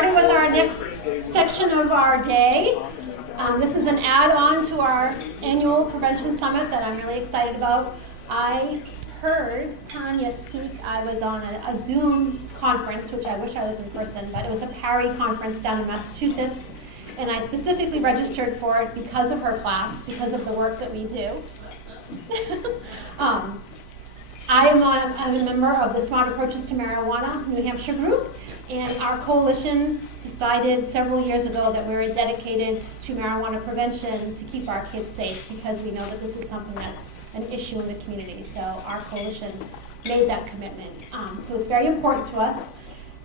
started with our next section of our day. This is an add-on to our annual prevention summit that I'm really excited about. I heard Tanya speak. I was on a Zoom conference, which I wish I was in person, but it was a PARI conference down in Massachusetts, and I specifically registered for it because of her class, because of the work that we do. I'm a member of the Smart Approaches to Marijuana New Hampshire group, and our coalition decided several years ago that we were dedicated to marijuana prevention to keep our kids safe, because we know that this is something that's an issue in the community. So our coalition made that commitment. So it's very important to us.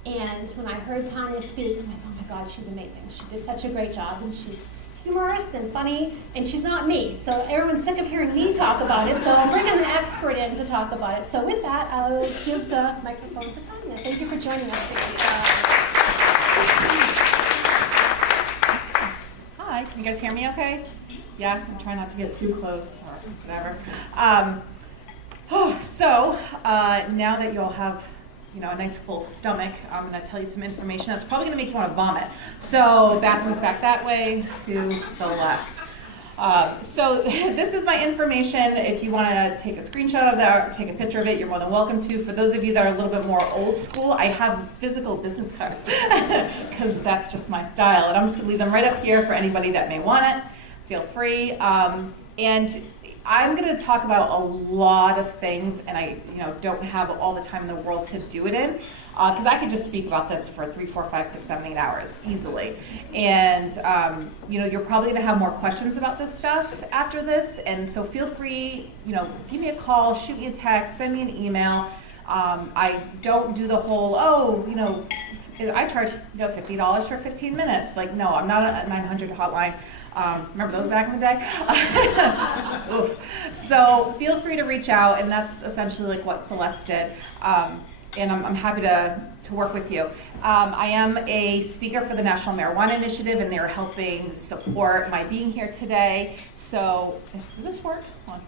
And when I heard Tanya speak, I'm like, oh my God, she's amazing. She did such a great job, and she's humorous and funny, and she's not me. So everyone's sick of hearing me talk about it, so I'm bringing an expert in to talk about it. So with that, I'll give the microphone to Tanya. Thank you for joining us today. Hi, can you guys hear me okay? Yeah, I'm trying not to get too close or whatever. Now that you'll have a nice full stomach, I'm going to tell you some information that's probably going to make you want to vomit. So bathroom's back that way to the left. So this is my information. If you want to take a screenshot of that or take a picture of it, you're more than welcome to. For those of you that are a little bit more old school, I have physical business cards because that's just my style. And I'm just going to leave them right up here for anybody that may want it. Feel free. And I'm going to talk about a lot of things, and I don't have all the time in the world to do it in, because I could just speak about this for 3, 4, 5, 6, 7, 8 hours easily. And you're probably going to have more questions about this stuff after this, and so feel free, give me a call, shoot me a text, send me an email. I don't do the whole, I charge $50 for 15 minutes. Like, no, I'm not a 900 hotline. Remember those back in the day? Oof. So feel free to reach out, and that's essentially like what Celeste did. And I'm happy to work with you. I am a speaker for the National Marijuana Initiative, and they're helping support my being here today. So, does this work? Hold on.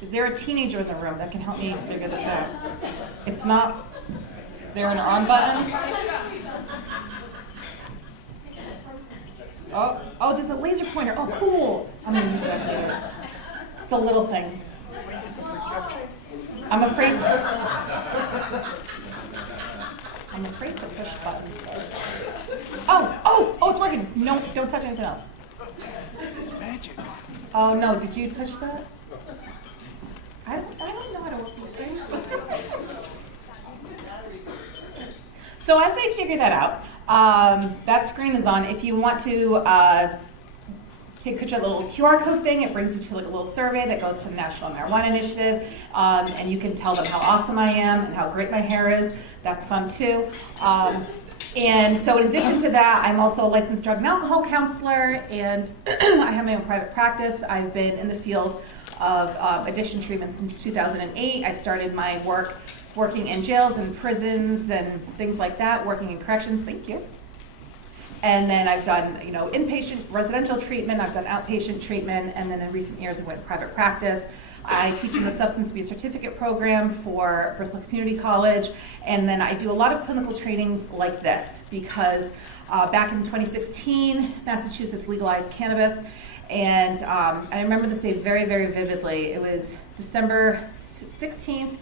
Is there a teenager in the room that can help me figure this out? It's not. Is there an on button? Oh, there's a laser pointer. Oh, cool. I'm going to use that later. It's the little things. I'm afraid to push buttons. Oh, it's working. No, don't touch anything else. Magic. Oh, no, did you push that? I don't know how to work these things. So as they figure that out, that screen is on. If you want to take a picture of the little QR code thing, it brings you to like a little survey that goes to the National Marijuana Initiative, and you can tell them how awesome I am and how great my hair is. That's fun too. And so in addition to that, I'm also a licensed drug and alcohol counselor, and I have my own private practice. I've been in the field of addiction treatment since 2008. I started my work working in jails and prisons and things like that, working in corrections, thank you. And then I've done, inpatient residential treatment, I've done outpatient treatment, and then in recent years I went private practice. I teach in the substance abuse certificate program for Bristol Community College, and then I do a lot of clinical trainings like this, because back in 2016, Massachusetts legalized cannabis, and I remember this day very, very vividly. It was December 17th,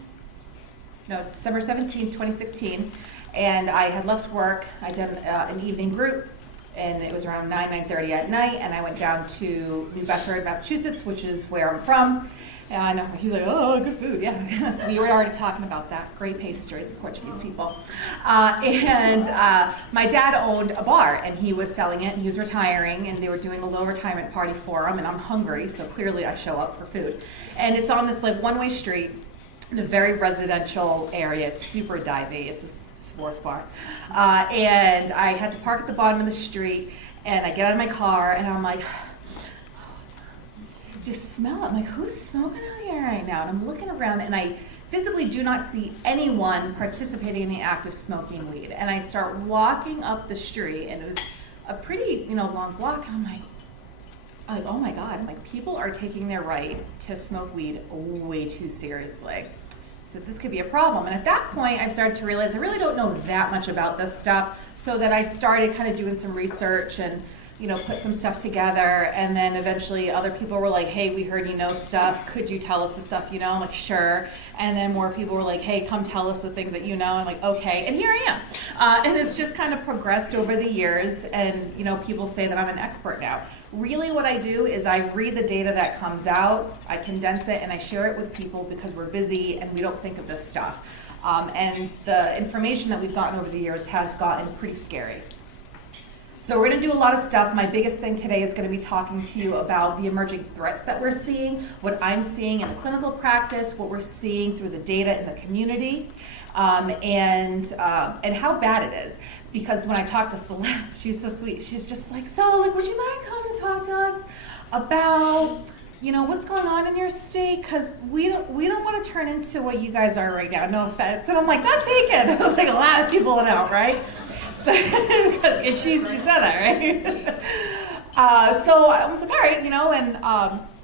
2016, and I had left work. I'd done an evening group, and it was around 9:30 at night, and I went down to New Bedford, Massachusetts, which is where I'm from. And he's like, oh, good food, yeah. We were already talking about that. Great pastries, Portuguese people. My dad owned a bar, and he was selling it, and he was retiring, and they were doing a little retirement party for him, and I'm hungry, so clearly I show up for food. And it's on this like one-way street in a very residential area. It's super divey. It's a sports bar. And I had to park at the bottom of the street, and I get out of my car, and I'm like, just smell it. I'm like, who's smoking out here right now? And I'm looking around, and I physically do not see anyone participating in the act of smoking weed. And I start walking up the street, and it was a pretty, long block, and I'm like, oh my God, I'm like, people are taking their right to smoke weed way too seriously. said, this could be a problem. And at that point, I started to realize I really don't know that much about this stuff, so that I started kind of doing some research and, you know, put some stuff together. And then eventually other people were like, hey, we heard you know stuff. Could you tell us the stuff you know? I'm like, sure. And then more people were like, hey, come tell us the things that you know. I'm like, okay. And here I am. And it's just kind of progressed over the years. And, you know, people say that I'm an expert now. Really what I do is I read the data that comes out, I condense it, and I share it with people because we're busy and we don't think of this stuff. And the information that we've gotten over the years has gotten pretty scary. So we're going to do a lot of stuff. My biggest thing today is going to be talking to you about the emerging threats that we're seeing, what I'm seeing in the clinical practice, what we're seeing through the data in the community, and how bad it is. Because when I talk to Celeste, she's so sweet. She's just like, so, like, would you mind coming to talk to us about, you know, what's going on in your state? Because we don't want to turn into what you guys are right now. No offense. And I'm like, not taken. I was like, a lot of people know, right? So, and she said that, right? So I was like, all right, you know,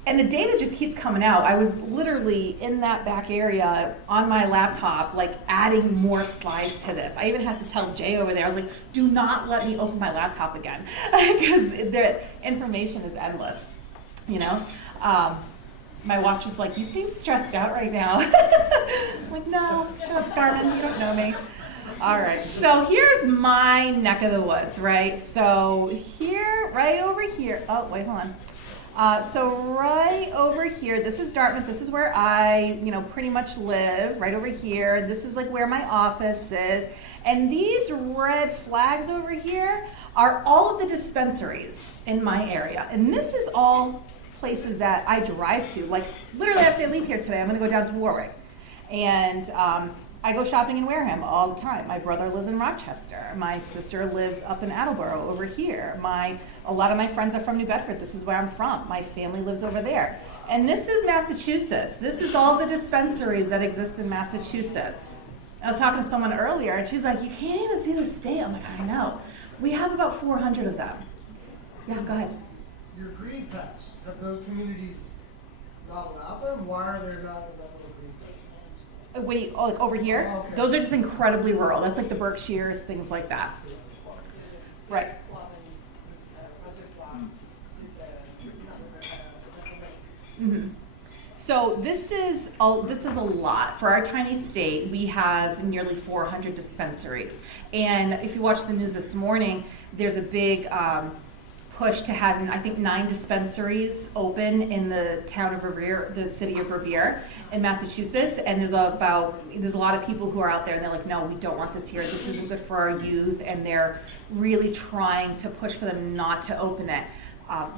and the data just keeps coming out. I was literally in that back area on my laptop, like adding more slides to this. I even had to tell Jay over there, I was like, do not let me open my laptop again, because the information is endless, you know? My watch is like, you seem stressed out right now. I'm like, no, shut up, Darwin, you don't know me. All right, so here's my neck of the woods, right? So here, right over here, oh, wait, hold on. So right over here, this is Dartmouth, this is where I, you know, pretty much live, right over here. This is like where my office is. And these red flags over here are all of the dispensaries in my area. And this is all places that I drive to. Like literally after I leave here today, I'm gonna go down to Warwick. And I go shopping in Wareham all the time. My brother lives in Rochester. My sister lives up in Attleboro over here. A lot of my friends are from New Bedford. This is where I'm from. My family lives over there. And this is Massachusetts. This is all the dispensaries that exist in Massachusetts. I was talking to someone earlier, and she's like, you can't even see the state. I'm like, I know. We have about 400 of them. Yeah, go ahead. Your green packs, have those communities not allowed them? Why are there not enough green packs? Wait, oh, like over here? Oh, okay. Those are just incredibly rural. That's like the Berkshires, things like that. Right. Mm-hmm. So this is a lot. For our tiny state, we have nearly 400 dispensaries. And if you watch the news this morning, there's a big push to have, I think, 9 dispensaries open in the town of Revere, the city of Revere in Massachusetts. And there's a lot of people who are out there and they're like, no, we don't want this here. This isn't good for our youth. And they're really trying to push for them not to open it.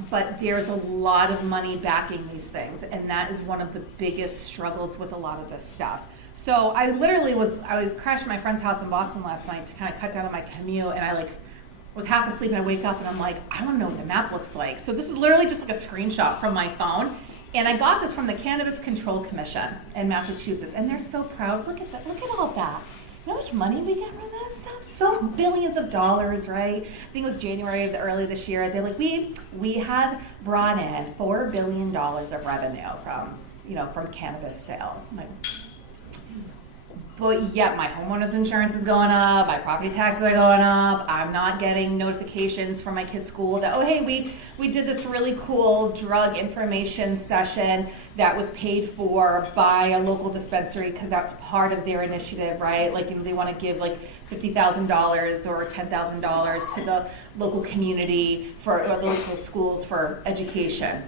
But there's a lot of money backing these things. And that is one of the biggest struggles with a lot of this stuff. So I crashed at my friend's house in Boston last night to kind of cut down on my commute. And I was half asleep and I wake up and I'm like, I want to know what the map looks like. So this is literally just like a screenshot from my phone. And I got this from the Cannabis Control Commission in Massachusetts. And they're so proud. Look at that. Look at all that. You know how much money we get from this stuff? So billions of dollars, right? I think it was January early this year. They're like, we have brought in $4 billion of revenue from cannabis sales. I'm like, but yet my homeowner's insurance is going up, my property taxes are going up, I'm not getting notifications from my kid's school that, oh hey, we did this really cool drug information session that was paid for by a local dispensary because that's part of their initiative, right? Like they want to give like $50,000 or $10,000 to the local community or the local schools for education.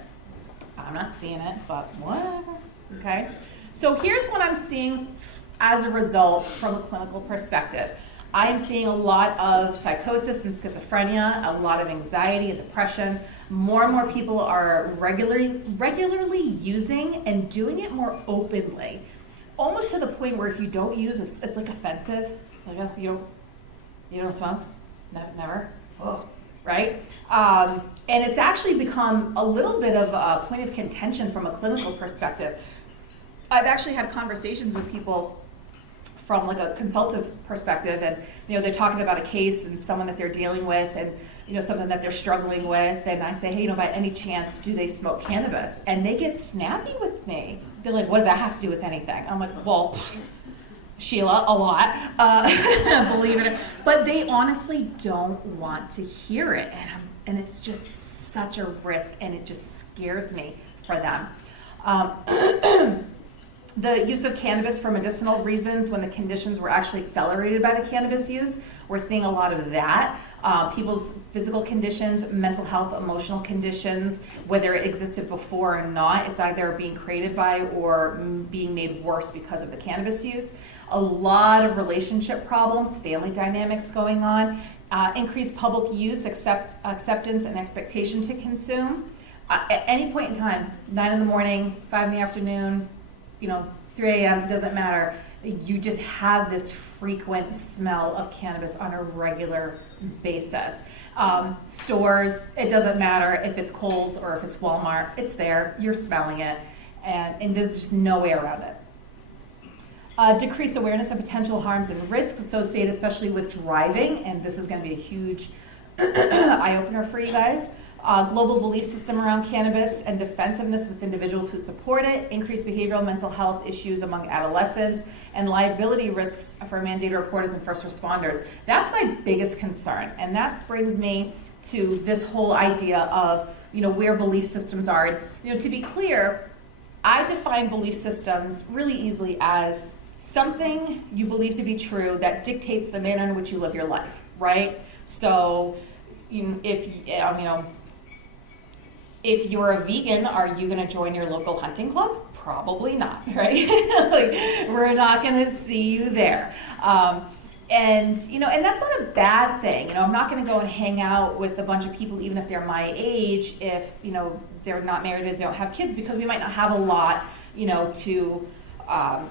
I'm not seeing it, but whatever, okay? So here's what I'm seeing as a result from a clinical perspective. I am seeing a lot of psychosis and schizophrenia, a lot of anxiety and depression. More and more people are regularly using and doing it more openly, almost to the point where if you don't use it's like offensive. Like, oh, you don't smoke? Never? Oh, right? And it's actually become a little bit of a point of contention from a clinical perspective. I've actually had conversations with people from like a consultative perspective, and they're talking about a case and someone that they're dealing with, and something that they're struggling with, and I say, hey, by any chance, do they smoke cannabis? And they get snappy with me. They're like, what does that have to do with anything? I'm like, well, Sheila a lot, believe it, but they honestly don't want to hear it, and it's just such a risk, and it just scares me for them. The use of cannabis for medicinal reasons when the conditions were actually accelerated by the cannabis use, we're seeing a lot of that. People's physical conditions, mental health, emotional conditions, whether it existed before or not, it's either being created by or being made worse because of the cannabis use. A lot of relationship problems, family dynamics going on, increased public use, acceptance, and expectation to consume. At any point in time, 9 in the morning, 5 in the afternoon, 3 a.m., doesn't matter. You just have this frequent smell of cannabis on a regular basis. Stores, it doesn't matter if it's Kohl's or if it's Walmart, it's there, you're smelling it, and there's just no way around it. Decreased awareness of potential harms and risks associated especially with driving, and this is going to be a huge eye-opener for you guys. Global belief system around cannabis and defensiveness with individuals who support it, increased behavioral mental health issues among adolescents, and liability risks for mandated reporters and first responders. That's my biggest concern, and that brings me to this whole idea of where belief systems are. To be clear, I define belief systems really easily as something you believe to be true that dictates the manner in which you live your life, right? So if you're a vegan, are you going to join your local hunting club? Probably not, right? We're not going to see you there. And that's not a bad thing. I'm not going to go and hang out with a bunch of people, even if they're my age, if, they're not married or they don't have kids, because we might not have a lot,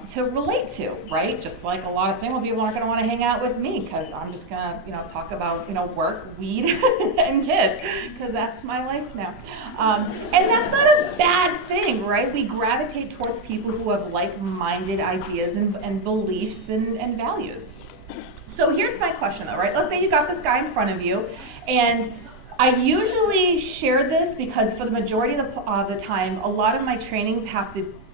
to relate to, right? Just like a lot of single people aren't going to want to hang out with me because I'm just going to, talk about, work, weed, and kids, because that's my life now. And that's not a bad thing, right? We gravitate towards people who have like-minded ideas and beliefs and values. So here's my question though, right? Let's say you got this guy in front of you, and I usually share this because for the majority of the time, a lot of my trainings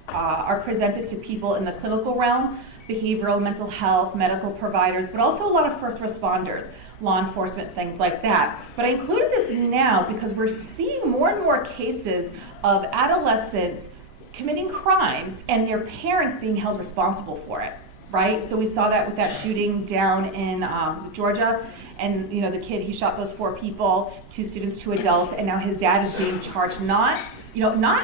are presented to people in the clinical realm, behavioral, mental health, medical providers, but also a lot of first responders, law enforcement, things like that. But I included this now because we're seeing more and more cases of adolescents committing crimes and their parents being held responsible for it, right? So we saw that with that shooting down in Georgia, and the kid, he shot those 4 people, 2 students, 2 adults, and now his dad is being charged not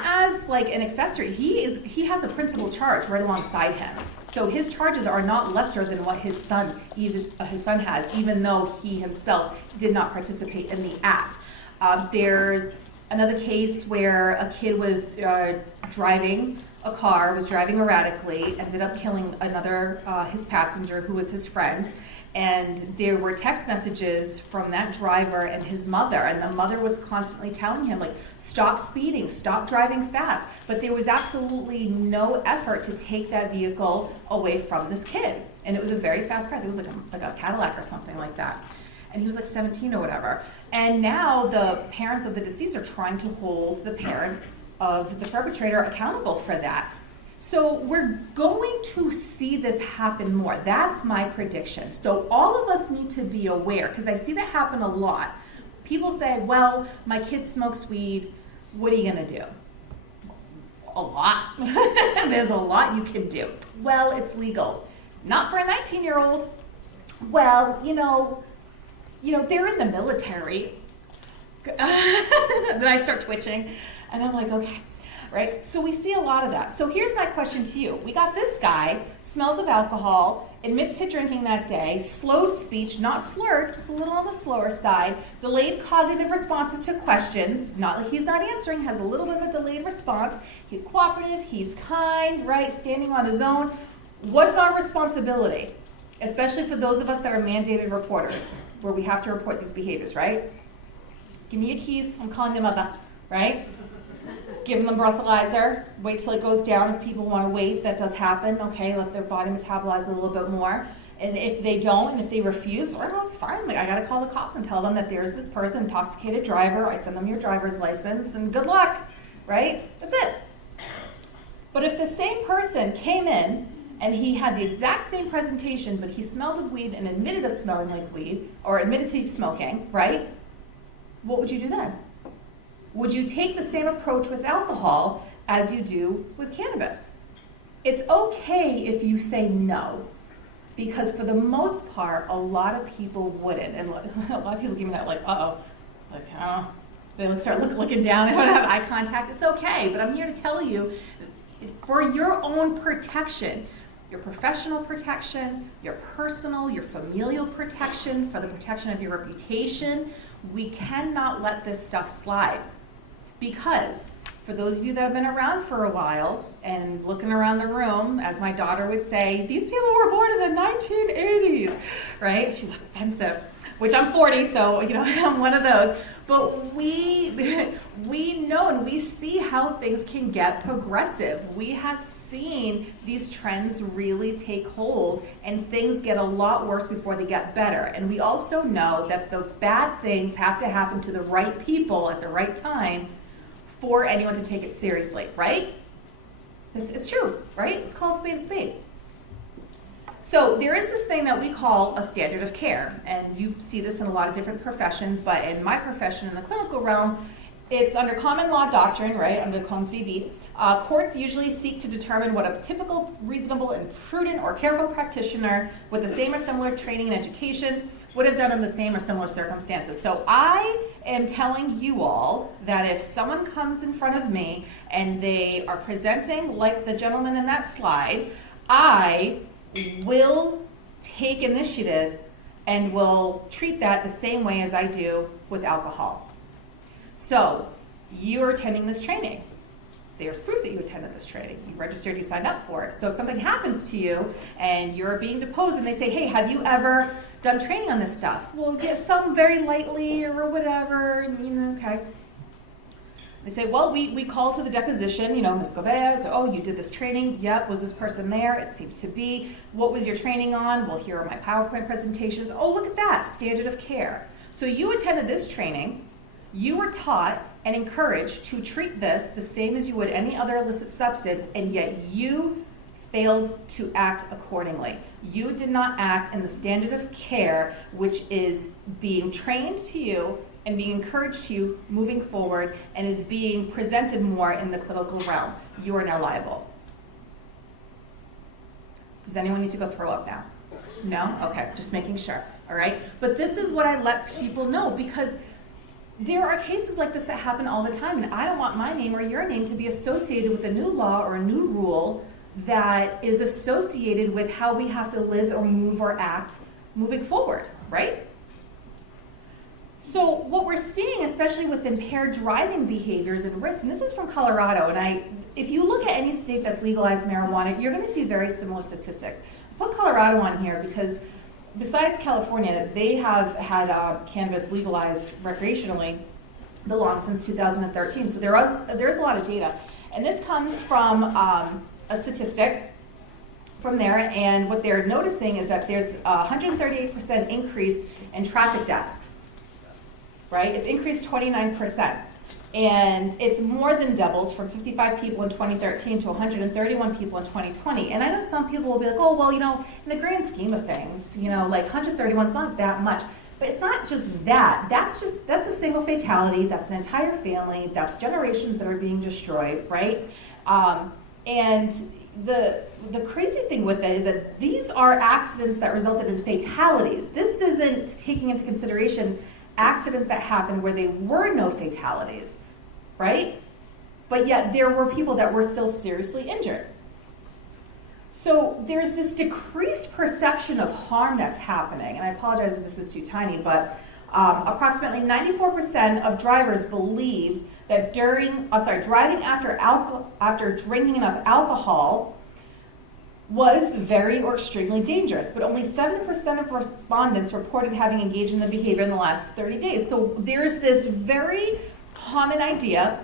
as like an accessory. He has a principal charge right alongside him. So his charges are not lesser than what his son has, even though he himself did not participate in the act. There's another case where a kid was driving a car, was driving erratically, ended up killing his passenger who was his friend. And there were text messages from that driver and his mother, and the mother was constantly telling him, stop speeding, stop driving fast. But there was absolutely no effort to take that vehicle away from this kid. And it was a very fast car. It was like a Cadillac or something like that. And he was 17 or whatever. And now the parents of the deceased are trying to hold the parents of the perpetrator accountable for that. So we're going to see this happen more. That's my prediction. So all of us need to be aware, because I see that happen a lot. People say, well, my kid smokes weed. What are you going to do? A lot. There's a lot you can do. Well, it's legal. Not for a 19-year-old. Well, they're in the military. Then I start twitching, and I'm like, okay. Right? So we see a lot of that. So here's my question to you. We got this guy, smells of alcohol, admits to drinking that day, slowed speech, not slurred, just a little on the slower side, delayed cognitive responses to questions, not like he's not answering, has a little bit of a delayed response. He's cooperative, he's kind, right? Standing on his own. What's our responsibility? Especially for those of us that are mandated reporters, where we have to report these behaviors, right? Give me your keys, I'm calling the mother, right? Give them the breathalyzer, wait till it goes down. If people want to wait, that does happen, okay, let their body metabolize a little bit more. And if they don't, and if they refuse, well, it's fine. I got to call the cops and tell them that there's this person, intoxicated driver. I send them your driver's license, and good luck, right? That's it. But if the same person came in and he had the exact same presentation, but he smelled of weed and admitted of smelling like weed, or admitted to smoking, right? What would you do then? Would you take the same approach with alcohol as you do with cannabis? It's okay if you say no, because for the most part, a lot of people wouldn't. And a lot of people give me that like, uh-oh, like, oh. They start looking down, they don't have eye contact. It's okay, but I'm here to tell you, for your own protection, your professional protection, your personal, your familial protection, for the protection of your reputation, we cannot let this stuff slide. Because for those of you that have been around for a while and looking around the room, as my daughter would say, these people were born in the 1980s, right? She's offensive, which I'm 40, so I'm one of those. But we know and we see how things can get progressive. We have seen these trends really take hold, and things get a lot worse before they get better. And we also know that the bad things have to happen to the right people at the right time for anyone to take it seriously, right? It's true, right? It's called a spade a spade. So there is this thing that we call a standard of care, and you see this in a lot of different professions, but in my profession, in the clinical realm, it's under common law doctrine, right, under Combs v. Beat. Courts usually seek to determine what a typical, reasonable, and prudent or careful practitioner with the same or similar training and education would have done in the same or similar circumstances. So I am telling you all that if someone comes in front of me and they are presenting like the gentleman in that slide, I will take initiative and will treat that the same way as I do with alcohol. So you're attending this training. There's proof that you attended this training. You registered, you signed up for it. So if something happens to you and you're being deposed and they say, hey, have you ever done training on this stuff? Well, get some very lightly or whatever, okay. They say, well, we call to the deposition, Ms. Gouveia, so, oh, you did this training, yep, was this person there? It seems to be. What was your training on? Well, here are my PowerPoint presentations. Oh, look at that, standard of care. So you attended this training, you were taught and encouraged to treat this the same as you would any other illicit substance, and yet you failed to act accordingly. You did not act in the standard of care, which is being trained to you and being encouraged to you moving forward and is being presented more in the clinical realm. You are now liable. Does anyone need to go throw up now? No? Okay, just making sure, all right? But this is what I let people know, because there are cases like this that happen all the time, and I don't want my name or your name to be associated with a new law or a new rule that is associated with how we have to live or move or act moving forward, right? So what we're seeing, especially with impaired driving behaviors and risk, and this is from Colorado, and if you look at any state that's legalized marijuana, you're going to see very similar statistics. I put Colorado on here because besides California, they have had cannabis legalized recreationally the longest since 2013. So there's a lot of data. And this comes from a statistic from there, and what they're noticing is that there's a 138% increase in traffic deaths. Right? It's increased 29%. And it's more than doubled from 55 people in 2013 to 131 people in 2020. And I know some people will be like, oh, well, in the grand scheme of things, like 131 is not that much. But it's not just that. That's a single fatality. That's an entire family. That's generations that are being destroyed, right? And the crazy thing with it is that these are accidents that resulted in fatalities. This isn't taking into consideration accidents that happened where there were no fatalities, right? But yet there were people that were still seriously injured. So there's this decreased perception of harm that's happening, and I apologize if this is too tiny, but approximately 94% of drivers believed that driving after drinking enough alcohol was very or extremely dangerous, but only 7% of respondents reported having engaged in the behavior in the last 30 days. So there's this very common idea,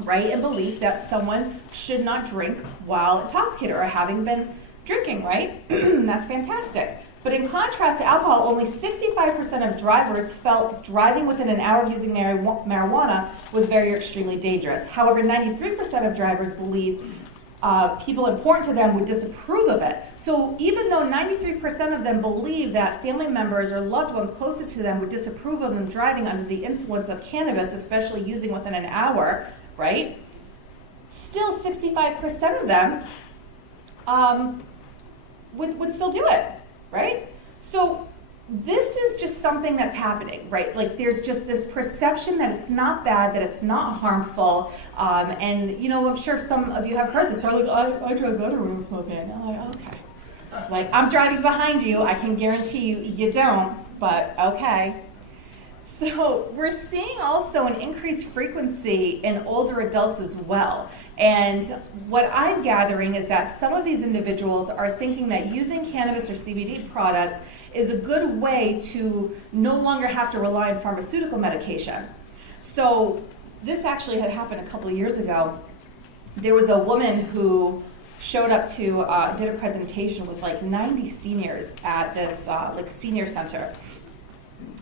right, and belief that someone should not drink while intoxicated or having been drinking, right? That's fantastic. But in contrast to alcohol, only 65% of drivers felt driving within an hour of using marijuana was very or extremely dangerous. However, 93% of drivers believed people important to them would disapprove of it. So even though 93% of them believe that family members or loved ones closest to them would disapprove of them driving under the influence of cannabis, especially using within an hour, right? Still 65% of them would still do it, right? So this is just something that's happening, right? Like there's just this perception that it's not bad, that it's not harmful, and you know, I'm sure some of you have heard this. Or like, I drive better when I'm smoking. And I'm like, okay. Like I'm driving behind you. I can guarantee you don't, but okay. So we're seeing also an increased frequency in older adults as well. And what I'm gathering is that some of these individuals are thinking that using cannabis or CBD products is a good way to no longer have to rely on pharmaceutical medication. So this actually had happened a couple of years ago. There was a woman who showed up to, did a presentation with like 90 seniors at this like senior center.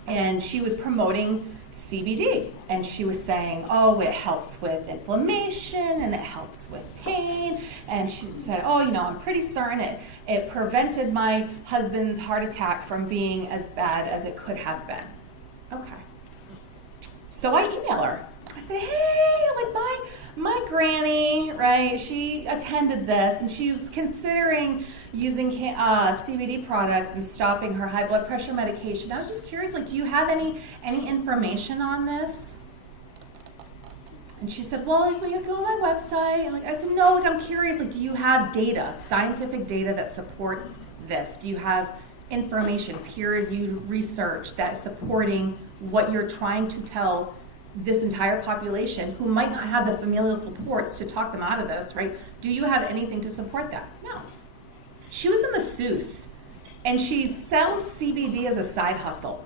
And she was promoting CBD, and she was saying, oh, it helps with inflammation and it helps with pain, and she said, oh, you know, I'm pretty certain it prevented my husband's heart attack from being as bad as it could have been. Okay. So I email her. I said, hey, like my granny, right, she attended this, and she was considering using CBD products and stopping her high blood pressure medication. I was just curious, like, do you have any information on this? And she said, well, like, you go on my website. And like, I said, no, like, I'm curious, like, do you have data, scientific data that supports this? Do you have information, peer-reviewed research that is supporting what you're trying to tell this entire population who might not have the familial supports to talk them out of this, right? Do you have anything to support that? No. She was a masseuse, and she sells CBD as a side hustle.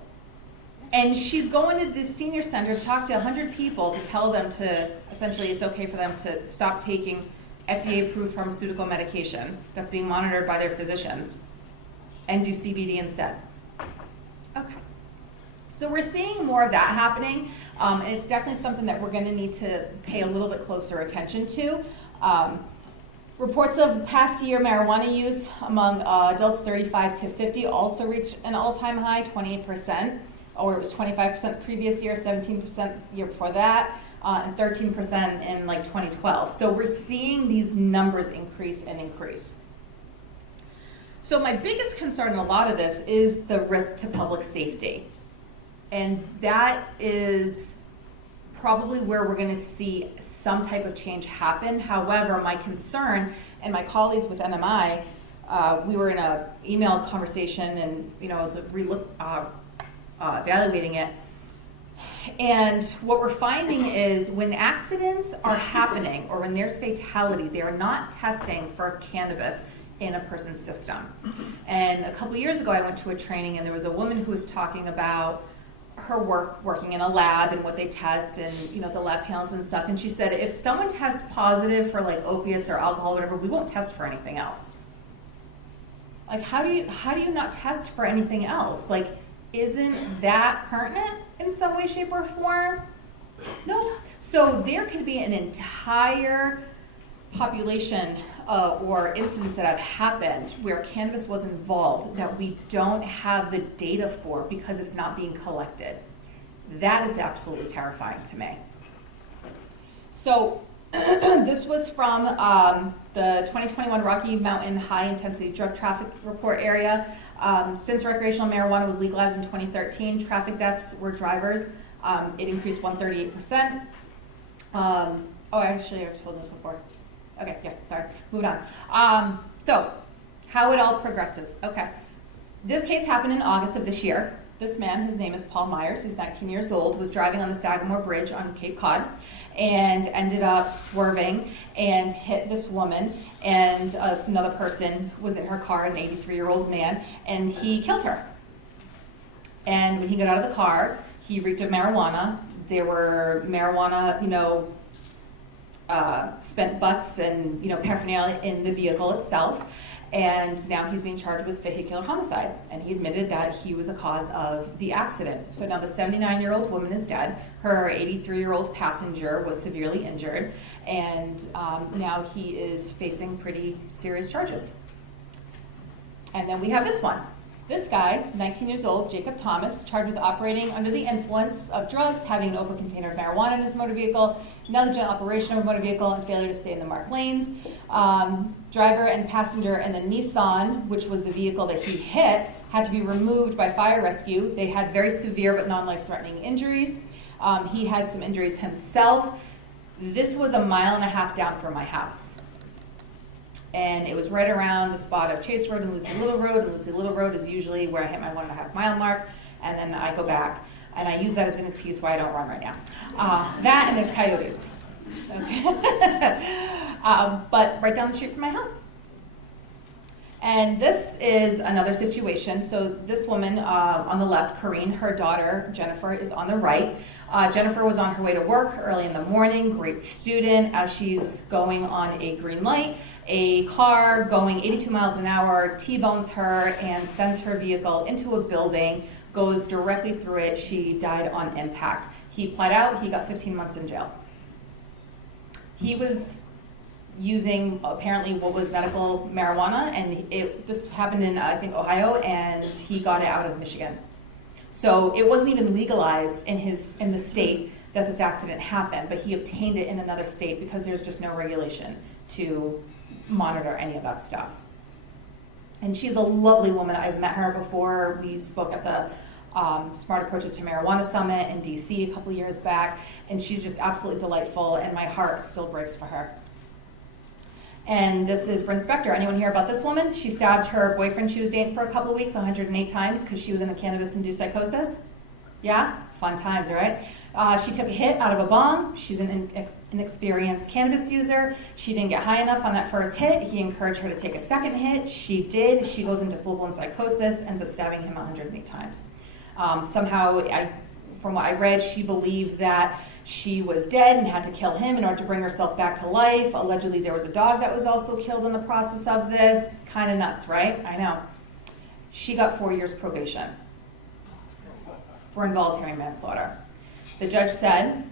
And she's going to this senior center to talk to 100 people to tell them to, essentially it's okay for them to stop taking FDA-approved pharmaceutical medication that's being monitored by their physicians and do CBD instead. Okay. So we're seeing more of that happening, and it's definitely something that we're going to need to pay a little bit closer attention to. Reports of past year marijuana use among adults 35 to 50 also reached an all-time high, 28%, or it was 25% previous year, 17% year before that, and 13% in like 2012. So we're seeing these numbers increase and increase. So my biggest concern in a lot of this is the risk to public safety. And that is probably where we're going to see some type of change happen. However, my concern, and my colleagues with NMI, we were in an email conversation, and I was evaluating it. And what we're finding is when accidents are happening or when there's fatality, they are not testing for cannabis in a person's system. And a couple years ago, I went to a training, and there was a woman who was talking about her working in a lab and what they test, and the lab panels and stuff. And she said, if someone tests positive for like opiates or alcohol or whatever, we won't test for anything else. Like, how do you not test for anything else? Like, isn't that pertinent in some way, shape, or form? No. So there could be an entire population or incidents that have happened where cannabis was involved that we don't have the data for because it's not being collected. That is absolutely terrifying to me. So this was from the 2021 Rocky Mountain High Intensity Drug Traffic Report area. Since recreational marijuana was legalized in 2013, traffic deaths were drivers. It increased 138%. Actually, I've told this before. Okay, yeah, sorry, moving on. So, how it all progresses. Okay, this case happened in August of this year. This man, his name is Paul Myers, he's 19 years old, was driving on the Sagamore Bridge on Cape Cod and ended up swerving and hit this woman, and another person was in her car, an 83-year-old man, and he killed her. And when he got out of the car, he reeked of marijuana. There were marijuana, spent butts and paraphernalia in the vehicle itself, And now he's being charged with vehicular homicide. And he admitted that he was the cause of the accident. So now the 79-year-old woman is dead. Her 83-year-old passenger was severely injured. And now he is facing pretty serious charges. And then we have this one. This guy, 19 years old, Jacob Thomas, charged with operating under the influence of drugs, having an open container of marijuana in his motor vehicle, negligent operation of a motor vehicle, and failure to stay in the marked lanes. Driver and passenger in the Nissan, which was the vehicle that he hit, had to be removed by fire rescue. They had very severe but non-life-threatening injuries. He had some injuries himself. This was 1.5 miles down from my house. And it was right around the spot of Chase Road and Lucy Little Road. And Lucy Little Road is usually where I hit my 1.5 mile mark. And then I go back. And I use that as an excuse why I don't run right now. That and there's coyotes. Okay. But right down the street from my house. And this is another situation. So this woman on the left, Corrine, her daughter, Jennifer, is on the right. Jennifer was on her way to work early in the morning, great student. As she's going on a green light, a car going 82 miles an hour T-bones her and sends her vehicle into a building, goes directly through it. She died on impact. He pled out. He got 15 months in jail. He was using apparently what was medical marijuana, and this happened in, I think, Ohio, and he got it out of Michigan. So it wasn't even legalized in the state that this accident happened, but he obtained it in another state because there's just no regulation to monitor any of that stuff. And she's a lovely woman. I've met her before. We spoke at the Smart Approaches to Marijuana Summit in DC a couple years back, and she's just absolutely delightful, and my heart still breaks for her. And this is Bryn Spector. Anyone hear about this woman? She stabbed her boyfriend she was dating for a couple of weeks 108 times because she was in a cannabis-induced psychosis. Yeah? Fun times, right? She took a hit out of a bong. She's an inexperienced cannabis user. She didn't get high enough on that first hit. He encouraged her to take a second hit. She did. She goes into full-blown psychosis, ends up stabbing him 108 times. Somehow, from what I read, she believed that she was dead and had to kill him in order to bring herself back to life. Allegedly, there was a dog that was also killed in the process of this. Kind of nuts, right? I know. She got 4 years probation for involuntary manslaughter. The judge said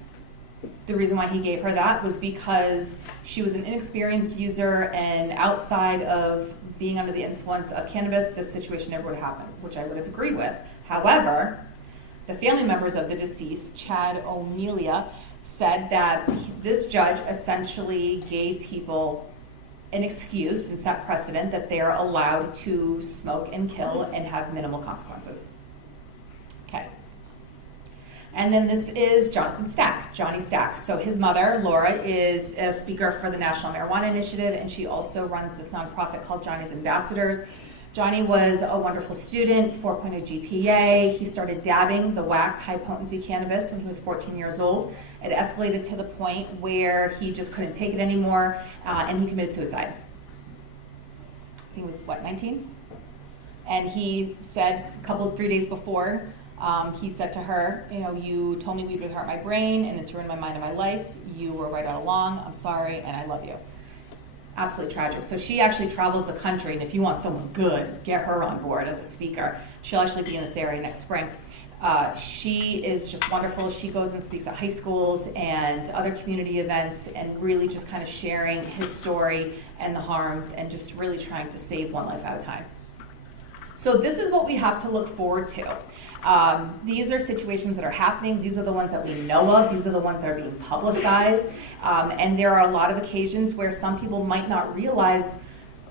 the reason why he gave her that was because she was an inexperienced user, and outside of being under the influence of cannabis, this situation never would have happened, which I would agree with. However, the family members of the deceased, Chad O'Melia, said that this judge essentially gave people an excuse and set precedent that they are allowed to smoke and kill and have minimal consequences. Okay. And then this is Jonathan Stack, Johnny Stack. So his mother, Laura, is a speaker for the National Marijuana Initiative, and she also runs this nonprofit called Johnny's Ambassadors. Johnny was a wonderful student, 4.0 GPA. He started dabbing the wax high-potency cannabis when he was 14 years old. It escalated to the point where he just couldn't take it anymore, and he committed suicide. I think he was, 19? And he said 3 days before, he said to her, you told me weed would hurt my brain, and it's ruined my mind and my life. You were right all along. I'm sorry, and I love you. Absolutely tragic. So she actually travels the country, and if you want someone good, get her on board as a speaker. She'll actually be in this area next spring. She is just wonderful. She goes and speaks at high schools and other community events, and really just kind of sharing his story and the harms, and just really trying to save one life at a time. So this is what we have to look forward to. These are situations that are happening. These are the ones that we know of. These are the ones that are being publicized. And there are a lot of occasions where some people might not realize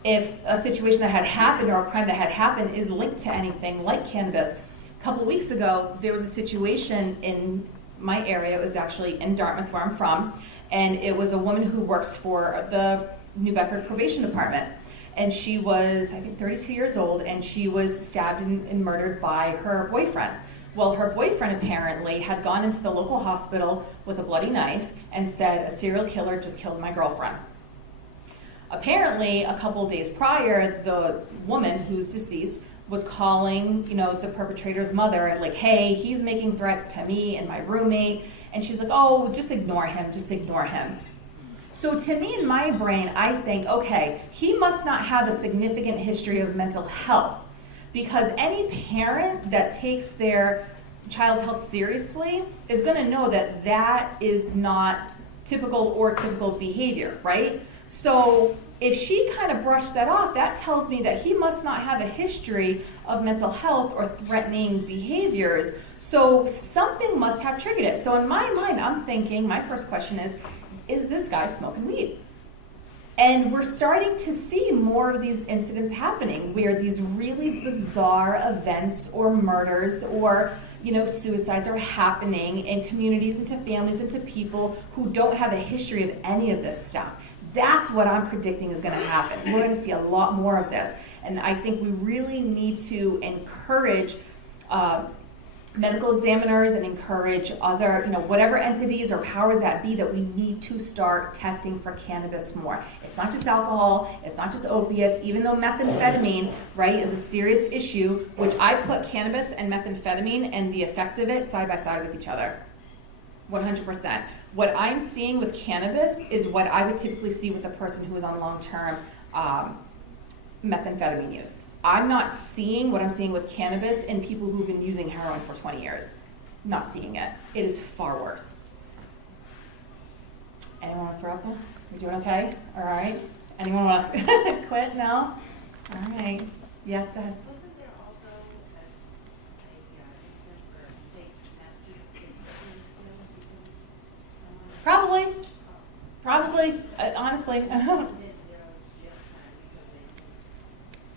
if a situation that had happened or a crime that had happened is linked to anything like cannabis. A couple weeks ago, there was a situation in my area. It was actually in Dartmouth, where I'm from. And it was a woman who works for the New Bedford Probation Department. And she was, I think, 32 years old, and she was stabbed and murdered by her boyfriend. Well, her boyfriend apparently had gone into the local hospital with a bloody knife and said, a serial killer just killed my girlfriend. Apparently, a couple days prior, the woman who's deceased was calling, the perpetrator's mother, like, hey, he's making threats to me and my roommate. And she's like, oh, just ignore him, just ignore him. So to me, in my brain, I think, okay, he must not have a significant history of mental health, because any parent that takes their child's health seriously is going to know that that is not typical or typical behavior, right? So if she kind of brushed that off, that tells me that he must not have a history of mental health or threatening behaviors. So something must have triggered it. So in my mind, I'm thinking, my first question is this guy smoking weed? And we're starting to see more of these incidents happening where these really bizarre events or murders or suicides are happening in communities and to families and to people who don't have a history of any of this stuff. That's what I'm predicting is going to happen. We're going to see a lot more of this. And I think we really need to encourage medical examiners and encourage other, whatever entities or powers that be, that we need to start testing for cannabis more. It's not just alcohol, it's not just opiates, even though methamphetamine, right, is a serious issue, which I put cannabis and methamphetamine and the effects of it side by side with each other. 100%. What I'm seeing with cannabis is what I would typically see with a person who is on long-term methamphetamine use. I'm not seeing what I'm seeing with cannabis in people who've been using heroin for 20 years. Not seeing it. It is far worse. Anyone want to throw up now? You doing okay? All right. Anyone want to quit? No? All right. Yes, go ahead. Wasn't there also a incident where Massachusetts state was killed because someone? Probably. Honestly. Did zero jail time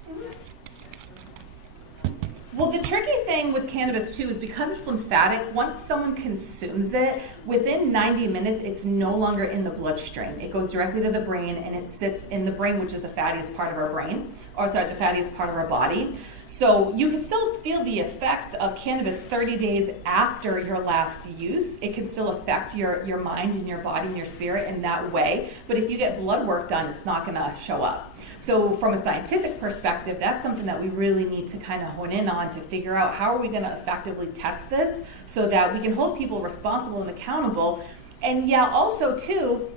because they Well, the tricky thing with cannabis too is because it's lymphatic, once someone consumes it, within 90 minutes, it's no longer in the bloodstream. It goes directly to the brain and it sits in the brain, which is the fattiest part of our brain, the fattiest part of our body. So you can still feel the effects of cannabis 30 days after your last use. It can still affect your mind and your body and your spirit in that way. But if you get blood work done, it's not going to show up. So from a scientific perspective, that's something that we really need to kind of hone in on to figure out how are we going to effectively test this so that we can hold people responsible and accountable. And yeah, also too,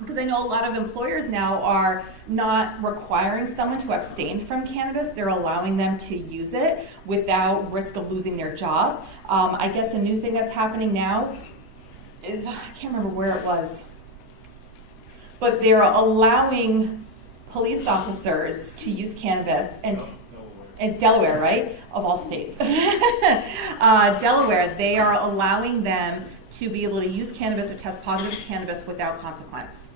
because I know a lot of employers now are not requiring someone to abstain from cannabis. They're allowing them to use it without risk of losing their job. I guess a new thing that's happening now is, I can't remember where it was, but they're allowing police officers to use cannabis in Delaware, right? Of all states. Delaware, they are allowing them to be able to use cannabis or test positive for cannabis without consequence.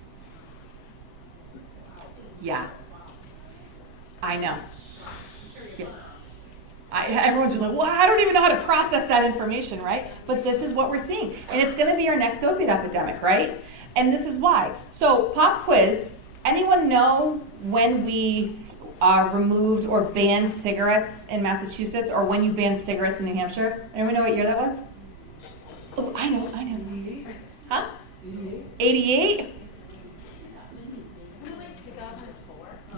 Yeah. I know. Yeah. Everyone's just like, well, I don't even know how to process that information, right? But this is what we're seeing. And it's going to be our next opiate epidemic, right? And this is why. So, pop quiz. Anyone know when we removed or banned cigarettes in Massachusetts, or when you banned cigarettes in New Hampshire? Anyone know what year that was? Oh, I know. 88? Huh? 88? 88?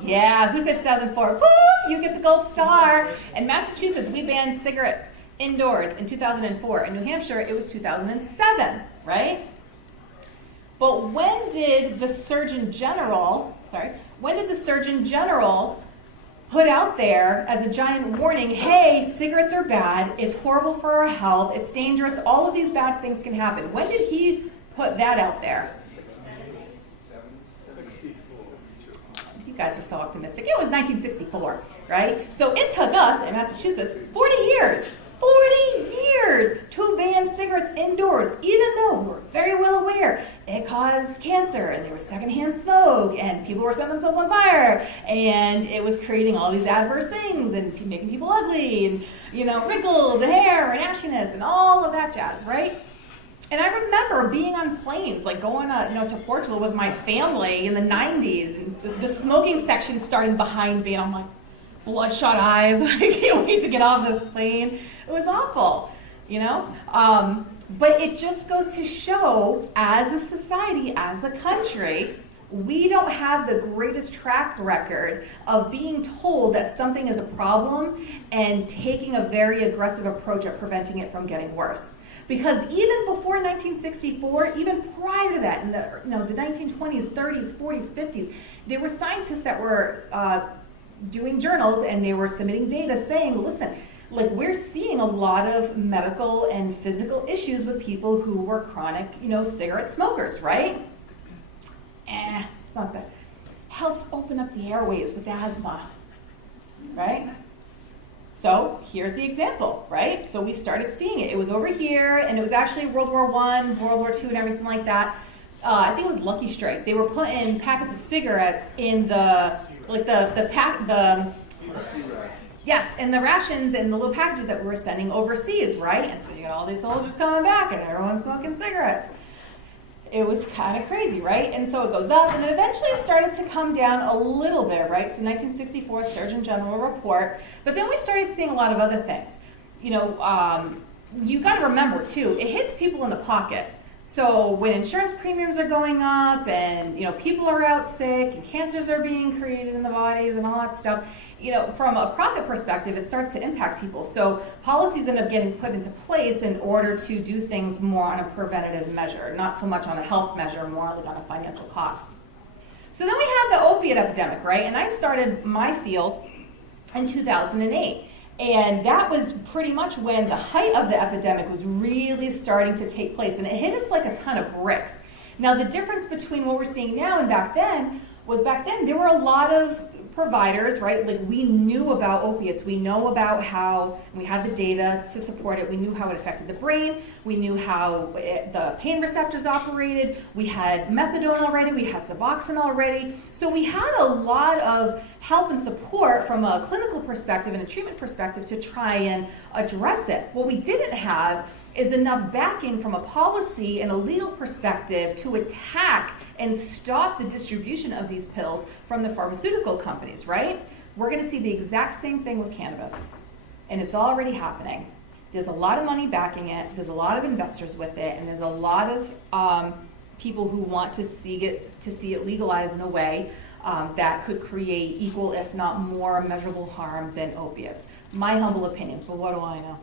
Yeah, who said 2004? Woo! You get the gold star. In Massachusetts, we banned cigarettes indoors in 2004. In New Hampshire, it was 2007, right? But when did the Surgeon General put out there as a giant warning, hey, cigarettes are bad, it's horrible for our health, it's dangerous, all of these bad things can happen? When did he put that out there? You guys are so optimistic. It was 1964, right? So it took us in Massachusetts 40 years to ban cigarettes indoors, even though we were very well aware it caused cancer and there was secondhand smoke and people were setting themselves on fire and it was creating all these adverse things and making people ugly and, wrinkles and hair and ashiness and all of that jazz, right? And I remember being on planes, like going to Portugal with my family in the 90s, and the smoking section starting behind me, and I'm like, bloodshot eyes, I can't wait to get off this plane. It was awful, But it just goes to show, as a society, as a country, we don't have the greatest track record of being told that something is a problem and taking a very aggressive approach at preventing it from getting worse. Because even before 1964, even prior to that, in the the 1920s, 30s, 40s, 50s, there were scientists that were doing journals and they were submitting data saying, listen, like we're seeing a lot of medical and physical issues with people who were chronic, cigarette smokers, right? It's not that. Helps open up the airways with asthma, right? So here's the example, right? So we started seeing it. It was over here, and it was actually World War I, World War II, and everything like that. I think it was Lucky Strike. They were putting packets of cigarettes in yes, in the rations and the little packages that we were sending overseas, right? And so you got all these soldiers coming back, and everyone's smoking cigarettes. It was kind of crazy, right? And so it goes up, and then eventually it started to come down a little bit, right? So 1964 Surgeon General report, but then we started seeing a lot of other things. You got to remember too, it hits people in the pocket. So when insurance premiums are going up, and people are out sick, and cancers are being created in the bodies, and all that stuff. From a profit perspective, it starts to impact people. So policies end up getting put into place in order to do things more on a preventative measure, not so much on a health measure, more like on a financial cost. So then we had the opiate epidemic, right? And I started my field in 2008. And that was pretty much when the height of the epidemic was really starting to take place. And it hit us like a ton of bricks. Now, the difference between what we're seeing now and back then was back then there were a lot of providers, right? Like we knew about opiates. We know about how, we had the data to support it. We knew how it affected the brain. We knew how the pain receptors operated. We had methadone already. We had Suboxone already. So we had a lot of help and support from a clinical perspective and a treatment perspective to try and address it. What we didn't have is enough backing from a policy and a legal perspective to attack and stop the distribution of these pills from the pharmaceutical companies, right? We're going to see the exact same thing with cannabis, and it's already happening. There's a lot of money backing it, there's a lot of investors with it, and there's a lot of people who want to see it legalized in a way that could create equal, if not more, measurable harm than opiates. My humble opinion, but what do I know?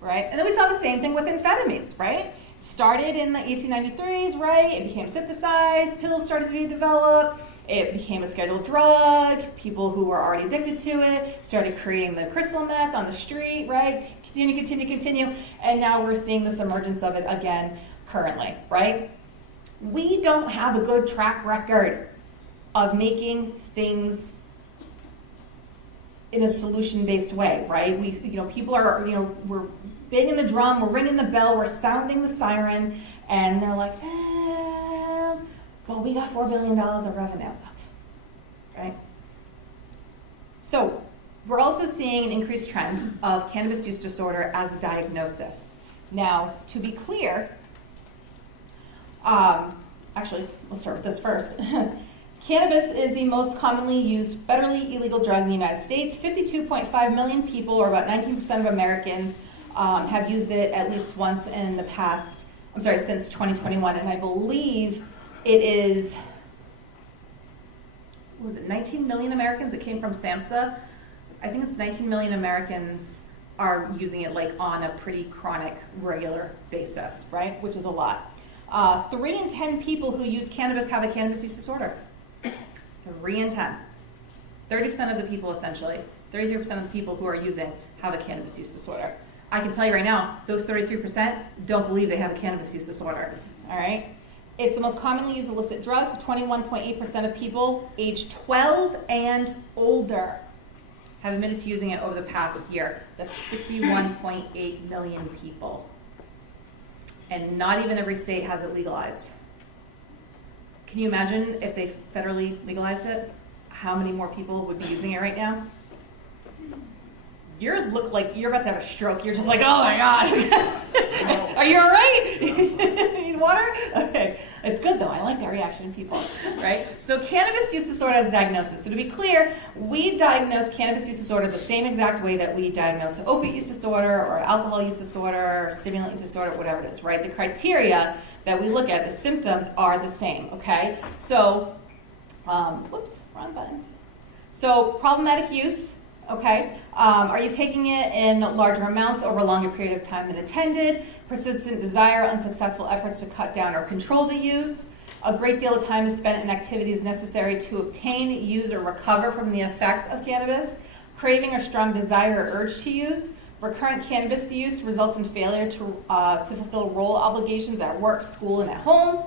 Right? And then we saw the same thing with amphetamines, right? Started in the 1893s, right? It became synthesized, pills started to be developed, it became a scheduled drug, people who were already addicted to it started creating the crystal meth on the street, right? Continue, and now we're seeing this emergence of it again currently, right? We don't have a good track record of making things in a solution-based way, right? People are, we're banging the drum, we're ringing the bell, we're sounding the siren, and they're like, but we got $4 billion of revenue, right? So we're also seeing an increased trend of cannabis use disorder as a diagnosis. Now, to be clear, actually, let's start with this first. Cannabis is the most commonly used federally illegal drug in the United States. 52.5 million people, or about 19% of Americans, have used it at least once in the past, since 2021. And I believe it is, 19 million Americans? It came from SAMHSA. I think it's 19 million Americans are using it like on a pretty chronic, regular basis, right? Which is a lot. 3 in 10 people who use cannabis have a cannabis use disorder. 3 in 10. 30% of the people, essentially, 33% of the people who are using have a cannabis use disorder. I can tell you right now, those 33% don't believe they have a cannabis use disorder, all right? It's the most commonly used illicit drug. 21.8% of people aged 12 and older have admitted to using it over the past year. That's 61.8 million people. And not even every state has it legalized. Can you imagine if they federally legalized it? How many more people would be using it right now? You look like you're about to have a stroke. You're just like, oh my God. Are you all right? Need water? Okay. It's good though. I like that reaction in people, right? So So cannabis use disorder as a diagnosis. So to be clear, we diagnose cannabis use disorder the same exact way that we diagnose opiate use disorder or alcohol use disorder or stimulant use disorder, whatever it is, right? The criteria that we look at, the symptoms are the same, okay? So, whoops, wrong button. So problematic use, okay? Are you taking it in larger amounts over a longer period of time than intended? Persistent desire, unsuccessful efforts to cut down or control the use. A great deal of time is spent in activities necessary to obtain, use, or recover from the effects of cannabis. Craving or strong desire or urge to use. Recurrent cannabis use results in failure to fulfill role obligations at work, school, and at home.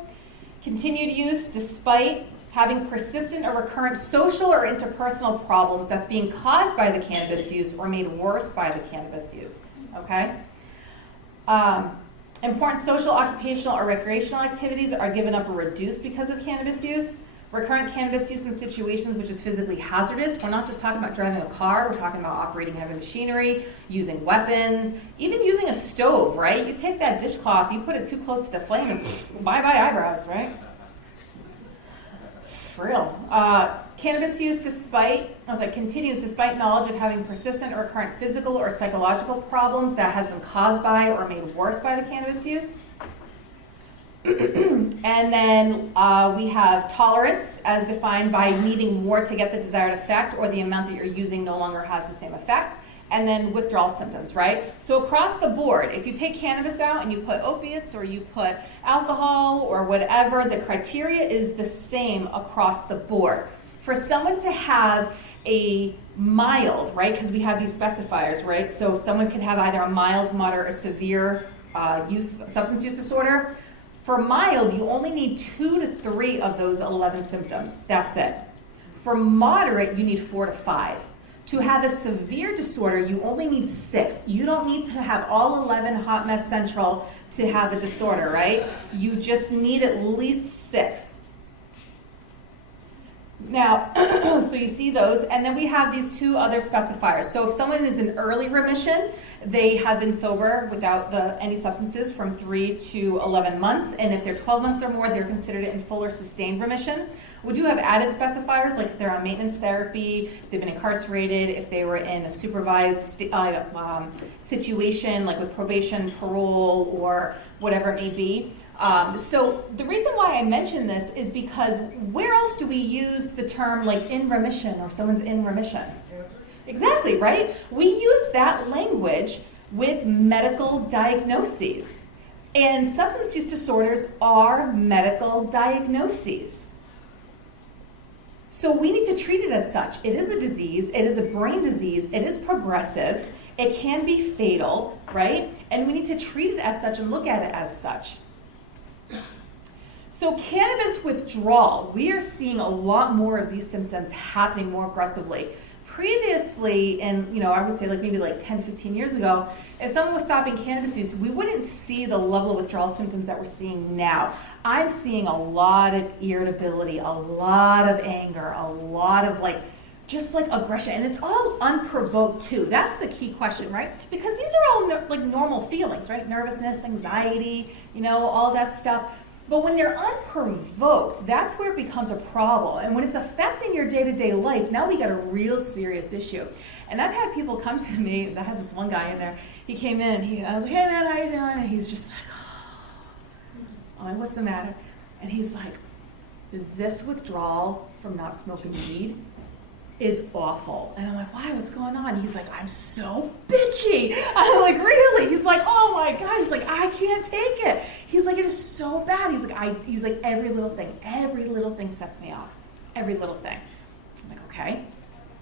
Continued use despite having persistent or recurrent social or interpersonal problems that's being caused by the cannabis use or made worse by the cannabis use, okay? Important social, occupational, or recreational activities are given up or reduced because of cannabis use. Recurrent cannabis use in situations which is physically hazardous. We're not just talking about driving a car, we're talking about operating heavy machinery, using weapons, even using a stove, right? You take that dishcloth, you put it too close to the flame and bye-bye eyebrows, right? For real. Cannabis use continues despite knowledge of having persistent or recurrent physical or psychological problems that has been caused by or made worse by the cannabis use. And then we have tolerance as defined by needing more to get the desired effect or the amount that you're using no longer has the same effect. And then withdrawal symptoms, right? So across the board, if you take cannabis out and you put opiates or you put alcohol or whatever, the criteria is the same across the board. For someone to have a mild, right, because we have these specifiers, right? So someone can have either a mild, moderate, or severe substance use disorder. For mild, you only need 2 to 3 of those 11 symptoms. That's it. For moderate, you need 4 to 5. To have a severe disorder, you only need 6. You don't need to have all 11 hot mess central to have a disorder, right? You just need at least 6. Now, so you see those, and then we have these 2 other specifiers. So if someone is in early remission, they have been sober without any substances from 3 to 11 months, and if they're 12 months or more, they're considered in full or sustained remission. We do have added specifiers, like if they're on maintenance therapy, if they've been incarcerated, if they were in a supervised situation, like with probation, parole, or whatever it may be. So the reason why I mention this is because where else do we use the term like in remission or someone's in remission? Cancer? Exactly, right? We use that language with medical diagnoses. And substance use disorders are medical diagnoses. So we need to treat it as such. It is a disease, it is a brain disease, it is progressive, it can be fatal, right? And we need to treat it as such and look at it as such. So cannabis withdrawal, we are seeing a lot more of these symptoms happening more aggressively. Previously, and I would say maybe 10, 15 years ago, if someone was stopping cannabis use, we wouldn't see the level of withdrawal symptoms that we're seeing now. I'm seeing a lot of irritability, a lot of anger, a lot of just aggression, and it's all unprovoked too. That's the key question, right? Because these are all normal feelings, right? Nervousness, anxiety, all that stuff. But when they're unprovoked, that's where it becomes a problem. And when it's affecting your day-to-day life, now we got a real serious issue. And I've had people come to me, I had this one guy in there, he came in and I was like, hey man, how you doing? And he's just like, I'm like, what's the matter? And he's like, this withdrawal from not smoking weed is awful. And I'm like, why, what's going on? He's like, I'm so bitchy. I'm like, really? He's like, oh my God. He's like, I can't take it. He's like, it is so bad. He's like, every little thing sets me off. Every little thing. I'm like, okay.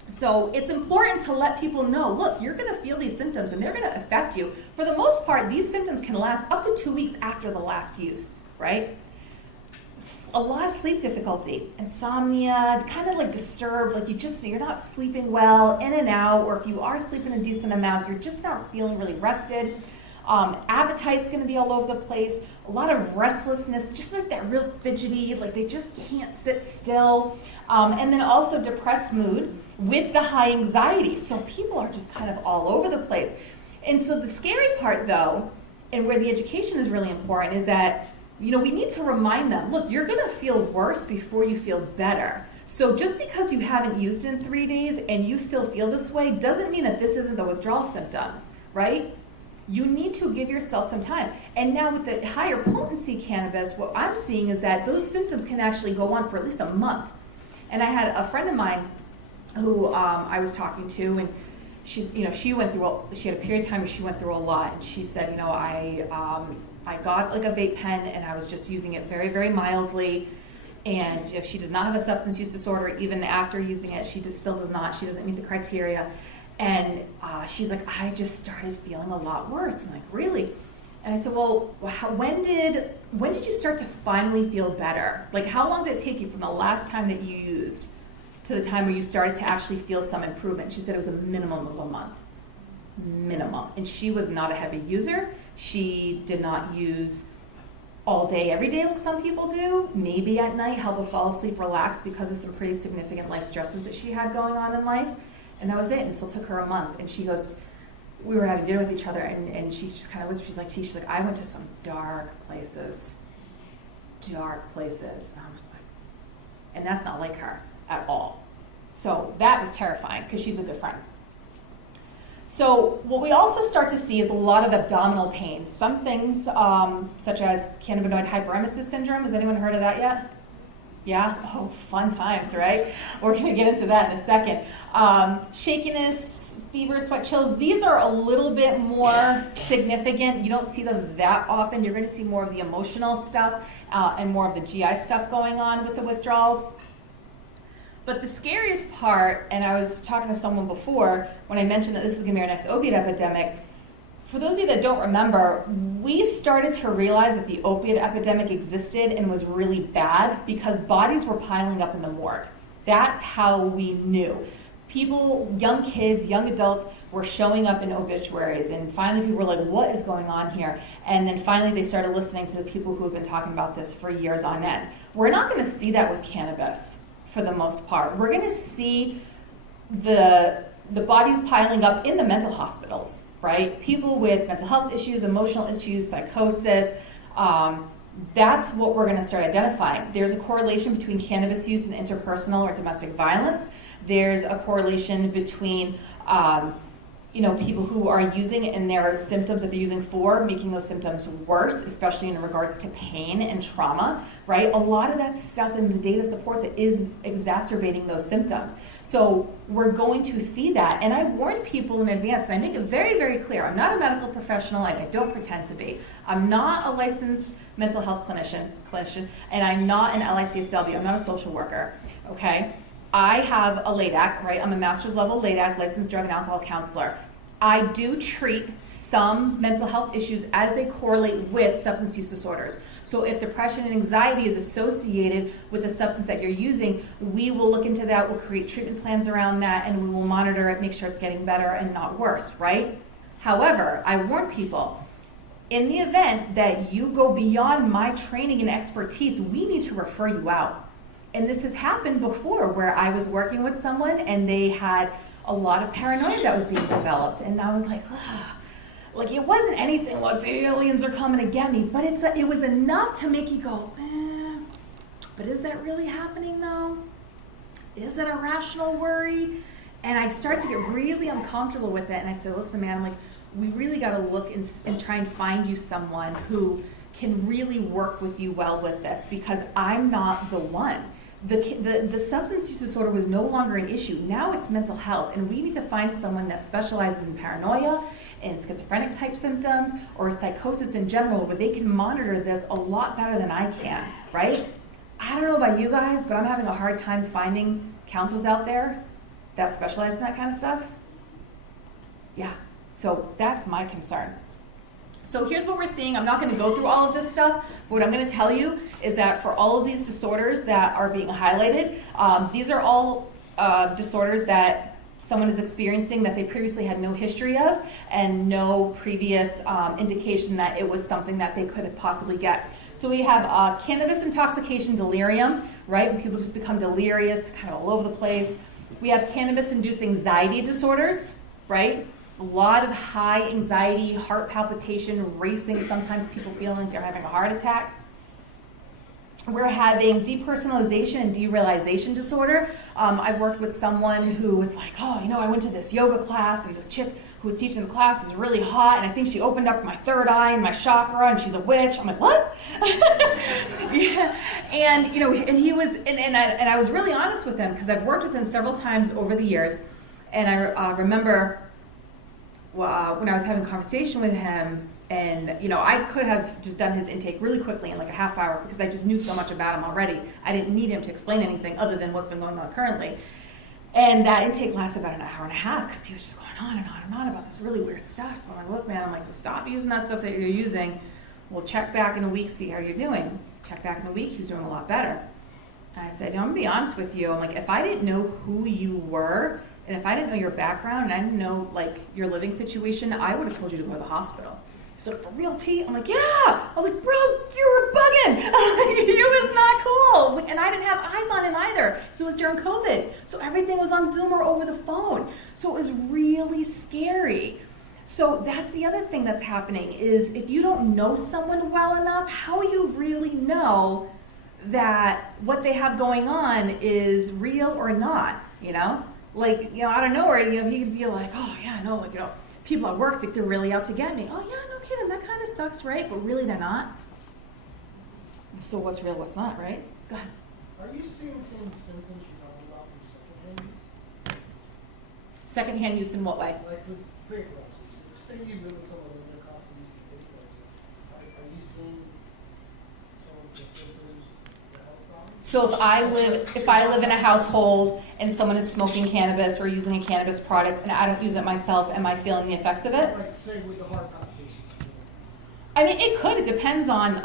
So it's important to let people know, look, you're gonna feel these symptoms and they're gonna affect you. For the most part, these symptoms can last up to 2 weeks after the last use, right? A lot of sleep difficulty, insomnia, kind of disturbed, you're not sleeping well, in and out, or if you are sleeping a decent amount, you're just not feeling really rested. Appetite's gonna be all over the place, a lot of restlessness, just that real fidgety, they just can't sit still. And then also depressed mood with the high anxiety. So people are just kind of all over the place. And so the scary part though, and where the education is really important, is that we need to remind them, look, you're gonna feel worse before you feel better. So just because you haven't used in 3 days and you still feel this way doesn't mean that this isn't the withdrawal symptoms, right? You need to give yourself some time. And now with the higher potency cannabis, what I'm seeing is that those symptoms can actually go on for at least a month. And I had a friend of mine who I was talking to, and she had a period of time where she went through a lot. And she said, I got like a vape pen and I was just using it very, very mildly. And if she does not have a substance use disorder, even after using it, she still does not. She doesn't meet the criteria. And she's like, I just started feeling a lot worse. I'm like, really? And I said, well, when did you start to finally feel better? Like, how long did it take you from the last time that you used to the time where you started to actually feel some improvement? She said it was a minimum of a month. Minimum. And she was not a heavy user. She did not use all day, every day like some people do. Maybe at night, help her fall asleep, relax because of some pretty significant life stresses that she had going on in life. And that was it. And it still took her a month. And she goes, we were having dinner with each other, and she just kind of whispered, she's like, I went to some dark places. And I was like, and that's not like her at all. So that was terrifying because she's a good friend. So what we also start to see is a lot of abdominal pain. Some things, such as cannabinoid hyperemesis syndrome. Has anyone heard of that yet? Yeah? Oh, fun times, right? We're going to get into that in a second. Shakiness, fever, sweat, chills. These are a little bit more significant. You don't see them that often. You're going to see more of the emotional stuff and more of the GI stuff going on with the withdrawals. But the scariest part, and I was talking to someone before when I mentioned that this is going to be our next opiate epidemic, for those of you that don't remember, we started to realize that the opiate epidemic existed and was really bad because bodies were piling up in the morgue. That's how we knew. People, young kids, young adults, were showing up in obituaries, and finally people were like, what is going on here? And then finally they started listening to the people who have been talking about this for years on end. We're not going to see that with cannabis for the most part. We're going to see the bodies piling up in the mental hospitals, right? People with mental health issues, emotional issues, psychosis. That's what we're going to start identifying. There's a correlation between cannabis use and interpersonal or domestic violence. There's a correlation between people who are using it and their symptoms that they're using for making those symptoms worse, especially in regards to pain and trauma, right? A lot of that stuff in the data supports it is exacerbating those symptoms. So we're going to see that. And I warn people in advance, and I make it very, very clear, I'm not a medical professional, and I don't pretend to be. I'm not a licensed mental health clinician, and I'm not an LICSW. I'm not a social worker, okay? I have a LADAC, right? I'm a master's level LADAC, licensed drug and alcohol counselor. I do treat some mental health issues as they correlate with substance use disorders. So if depression and anxiety is associated with the substance that you're using, we will look into that, we'll create treatment plans around that, and we will monitor it, make sure it's getting better and not worse, right? However, I warn people, in the event that you go beyond my training and expertise, we need to refer you out. And this has happened before where I was working with someone and they had a lot of paranoia that was being developed. And I was like, ugh. Like it wasn't anything like the aliens are coming to get me, but it was enough to make you go, but is that really happening though? Is it a rational worry? And I started to get really uncomfortable with it. And I said, listen, man, I'm like, we really got to look and try and find you someone who can really work with you well with this, because I'm not the one. The substance use disorder was no longer an issue. Now it's mental health, and we need to find someone that specializes in paranoia and schizophrenic type symptoms or psychosis in general, where they can monitor this a lot better than I can, right? I don't know about you guys, but I'm having a hard time finding counselors out there that specialize in that kind of stuff. Yeah, so that's my concern. So here's what we're seeing. I'm not going to go through all of this stuff. But what I'm going to tell you is that for all of these disorders that are being highlighted, these are all disorders that someone is experiencing that they previously had no history of and no previous indication that it was something that they could possibly get. So we have cannabis intoxication delirium, right? When people just become delirious, they're kind of all over the place. We have cannabis-induced anxiety disorders, right? A lot of high anxiety, heart palpitation, racing, sometimes people feeling like they're having a heart attack. we're having depersonalization and derealization disorder. I've worked with someone who was like, oh, I went to this yoga class and this chick who was teaching the class was really hot and I think she opened up my third eye and my chakra and she's a witch. I'm like, what? Yeah. And, and he was, and I was really honest with him because I've worked with him several times over the years. And I remember when I was having a conversation with him, and I could have just done his intake really quickly in like a half hour because I just knew so much about him already. I didn't need him to explain anything other than what's been going on currently. And that intake lasted about an hour and a half because he was just going on and on and on about this really weird stuff. So I'm like, look, man, so stop using that stuff that you're using. We'll check back in a week, see how you're doing. Check back in a week, he was doing a lot better. And I said, I'm gonna be honest with you. I'm like, if I didn't know who you were, and if I didn't know your background, and I didn't know like your living situation, I would have told you to go to the hospital. He's like, for real, T? I'm like, yeah. I was like, bro, you were bugging. You was not cool. I was like, and I didn't have eyes on him either, because it was during COVID. So everything was on Zoom or over the phone. So it was really scary. So that's the other thing that's happening is if you don't know someone well enough, how you really know that what they have going on is real or not, Like, out of nowhere, he could be like, oh, yeah, no, like, people at work think they're really out to get me. Oh, yeah, no kidding, that kind of sucks, right? But really they're not. So what's real, what's not, right? Go ahead. Are you seeing some symptoms you're talking about from secondhand use? Secondhand use in what way? Like with fake glasses. Say you live with someone in their cost of use of fake glasses. Are you seeing some of the symptoms, the health problems? So if I live in a household and someone is smoking cannabis or using a cannabis product and I don't use it myself, am I feeling the effects of it? Like say with the heart palpitations. I mean, it could. It depends on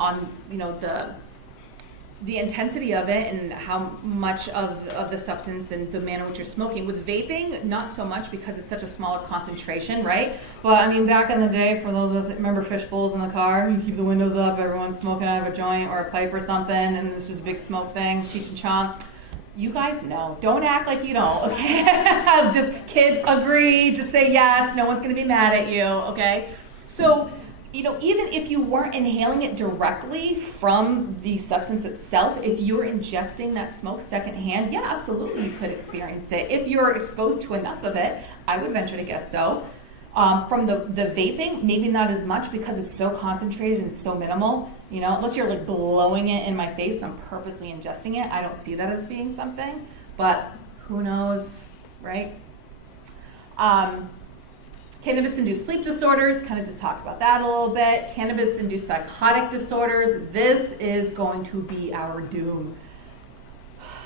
the intensity of it and how much of the substance and the manner in which you're smoking. With vaping, not so much because it's such a smaller concentration, right? But I mean, back in the day, for those of us that remember fish bowls in the car, you keep the windows up, everyone's smoking out of a joint or a pipe or something, and it's just a big smoke thing, Cheech and Chong. You guys know. Don't act like you don't, okay? Just kids agree, just say yes, no one's gonna be mad at you, okay? So, even if you weren't inhaling it directly from the substance itself, if you're ingesting that smoke secondhand, yeah, absolutely you could experience it. If you're exposed to enough of it, I would venture to guess so. From the vaping, maybe not as much because it's so concentrated and so minimal. Unless you're like blowing it in my face and I'm purposely ingesting it, I don't see that as being something. But who knows, right? Cannabis-induced sleep disorders, kind of just talked about that a little bit. Cannabis-induced psychotic disorders, this is going to be our doom.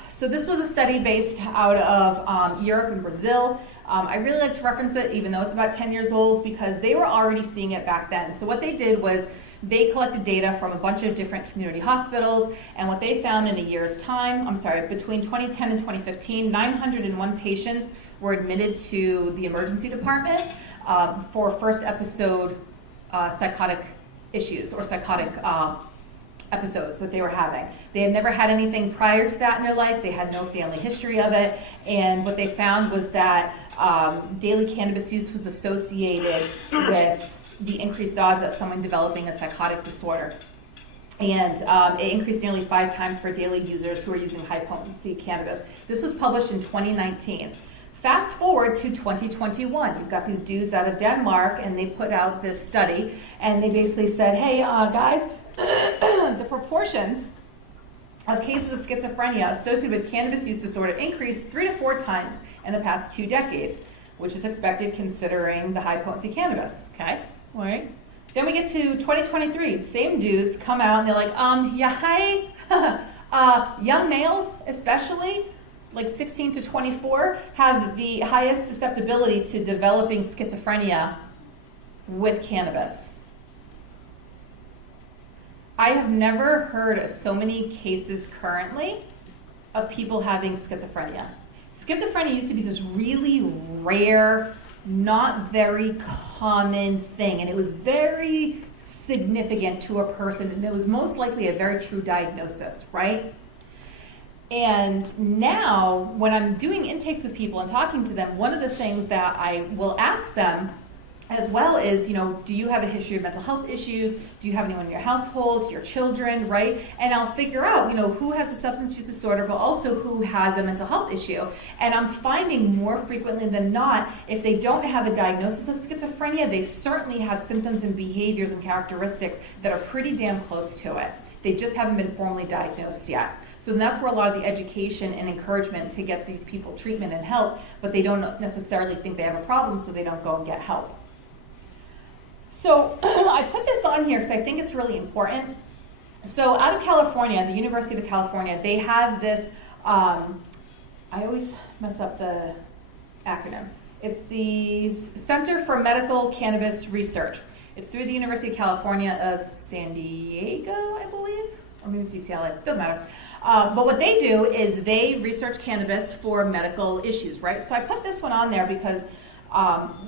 So this was a study based out of Europe and Brazil. I really like to reference it, even though it's about 10 years old, because they were already seeing it back then. So what they did was they collected data from a bunch of different community hospitals, and what they found in a year's time, between 2010 and 2015, 901 patients were admitted to the emergency department for first episode psychotic issues or psychotic episodes that they were having. They had never had anything prior to that in their life. They had no family history of it. And what they found was that daily cannabis use was associated with the increased odds of someone developing a psychotic disorder. And it increased nearly 5 times for daily users who are using high potency cannabis. This was published in 2019. Fast forward to 2021. You've got these dudes out of Denmark, and they put out this study, and they basically said, hey, guys, the proportions of cases of schizophrenia associated with cannabis use disorder increased 3 to 4 times in the past 2 decades, which is expected considering the high potency cannabis. Okay, all right. Then we get to 2023. The same dudes come out and they're like, young males especially, like 16 to 24, have the highest susceptibility to developing schizophrenia with cannabis. I have never heard of so many cases currently of people having schizophrenia. Schizophrenia used to be this really rare, not very common thing, and it was very significant to a person, and it was most likely a very true diagnosis, right? And now, when I'm doing intakes with people and talking to them, one of the things that I will ask them as well as, do you have a history of mental health issues? Do you have anyone in your household, your children, right? And I'll figure out, who has a substance use disorder, but also who has a mental health issue. And I'm finding more frequently than not, if they don't have a diagnosis of schizophrenia, they certainly have symptoms and behaviors and characteristics that are pretty damn close to it. They just haven't been formally diagnosed yet. So that's where a lot of the education and encouragement to get these people treatment and help, but they don't necessarily think they have a problem, so they don't go and get help. So I put this on here because I think it's really important. So out of California, the University of California, they have this, I always mess up the acronym. It's the Center for Medical Cannabis Research. It's through the University of California of San Diego, I believe, or maybe it's UCLA, doesn't matter. But what they do is they research cannabis for medical issues, right? So I put this one on there because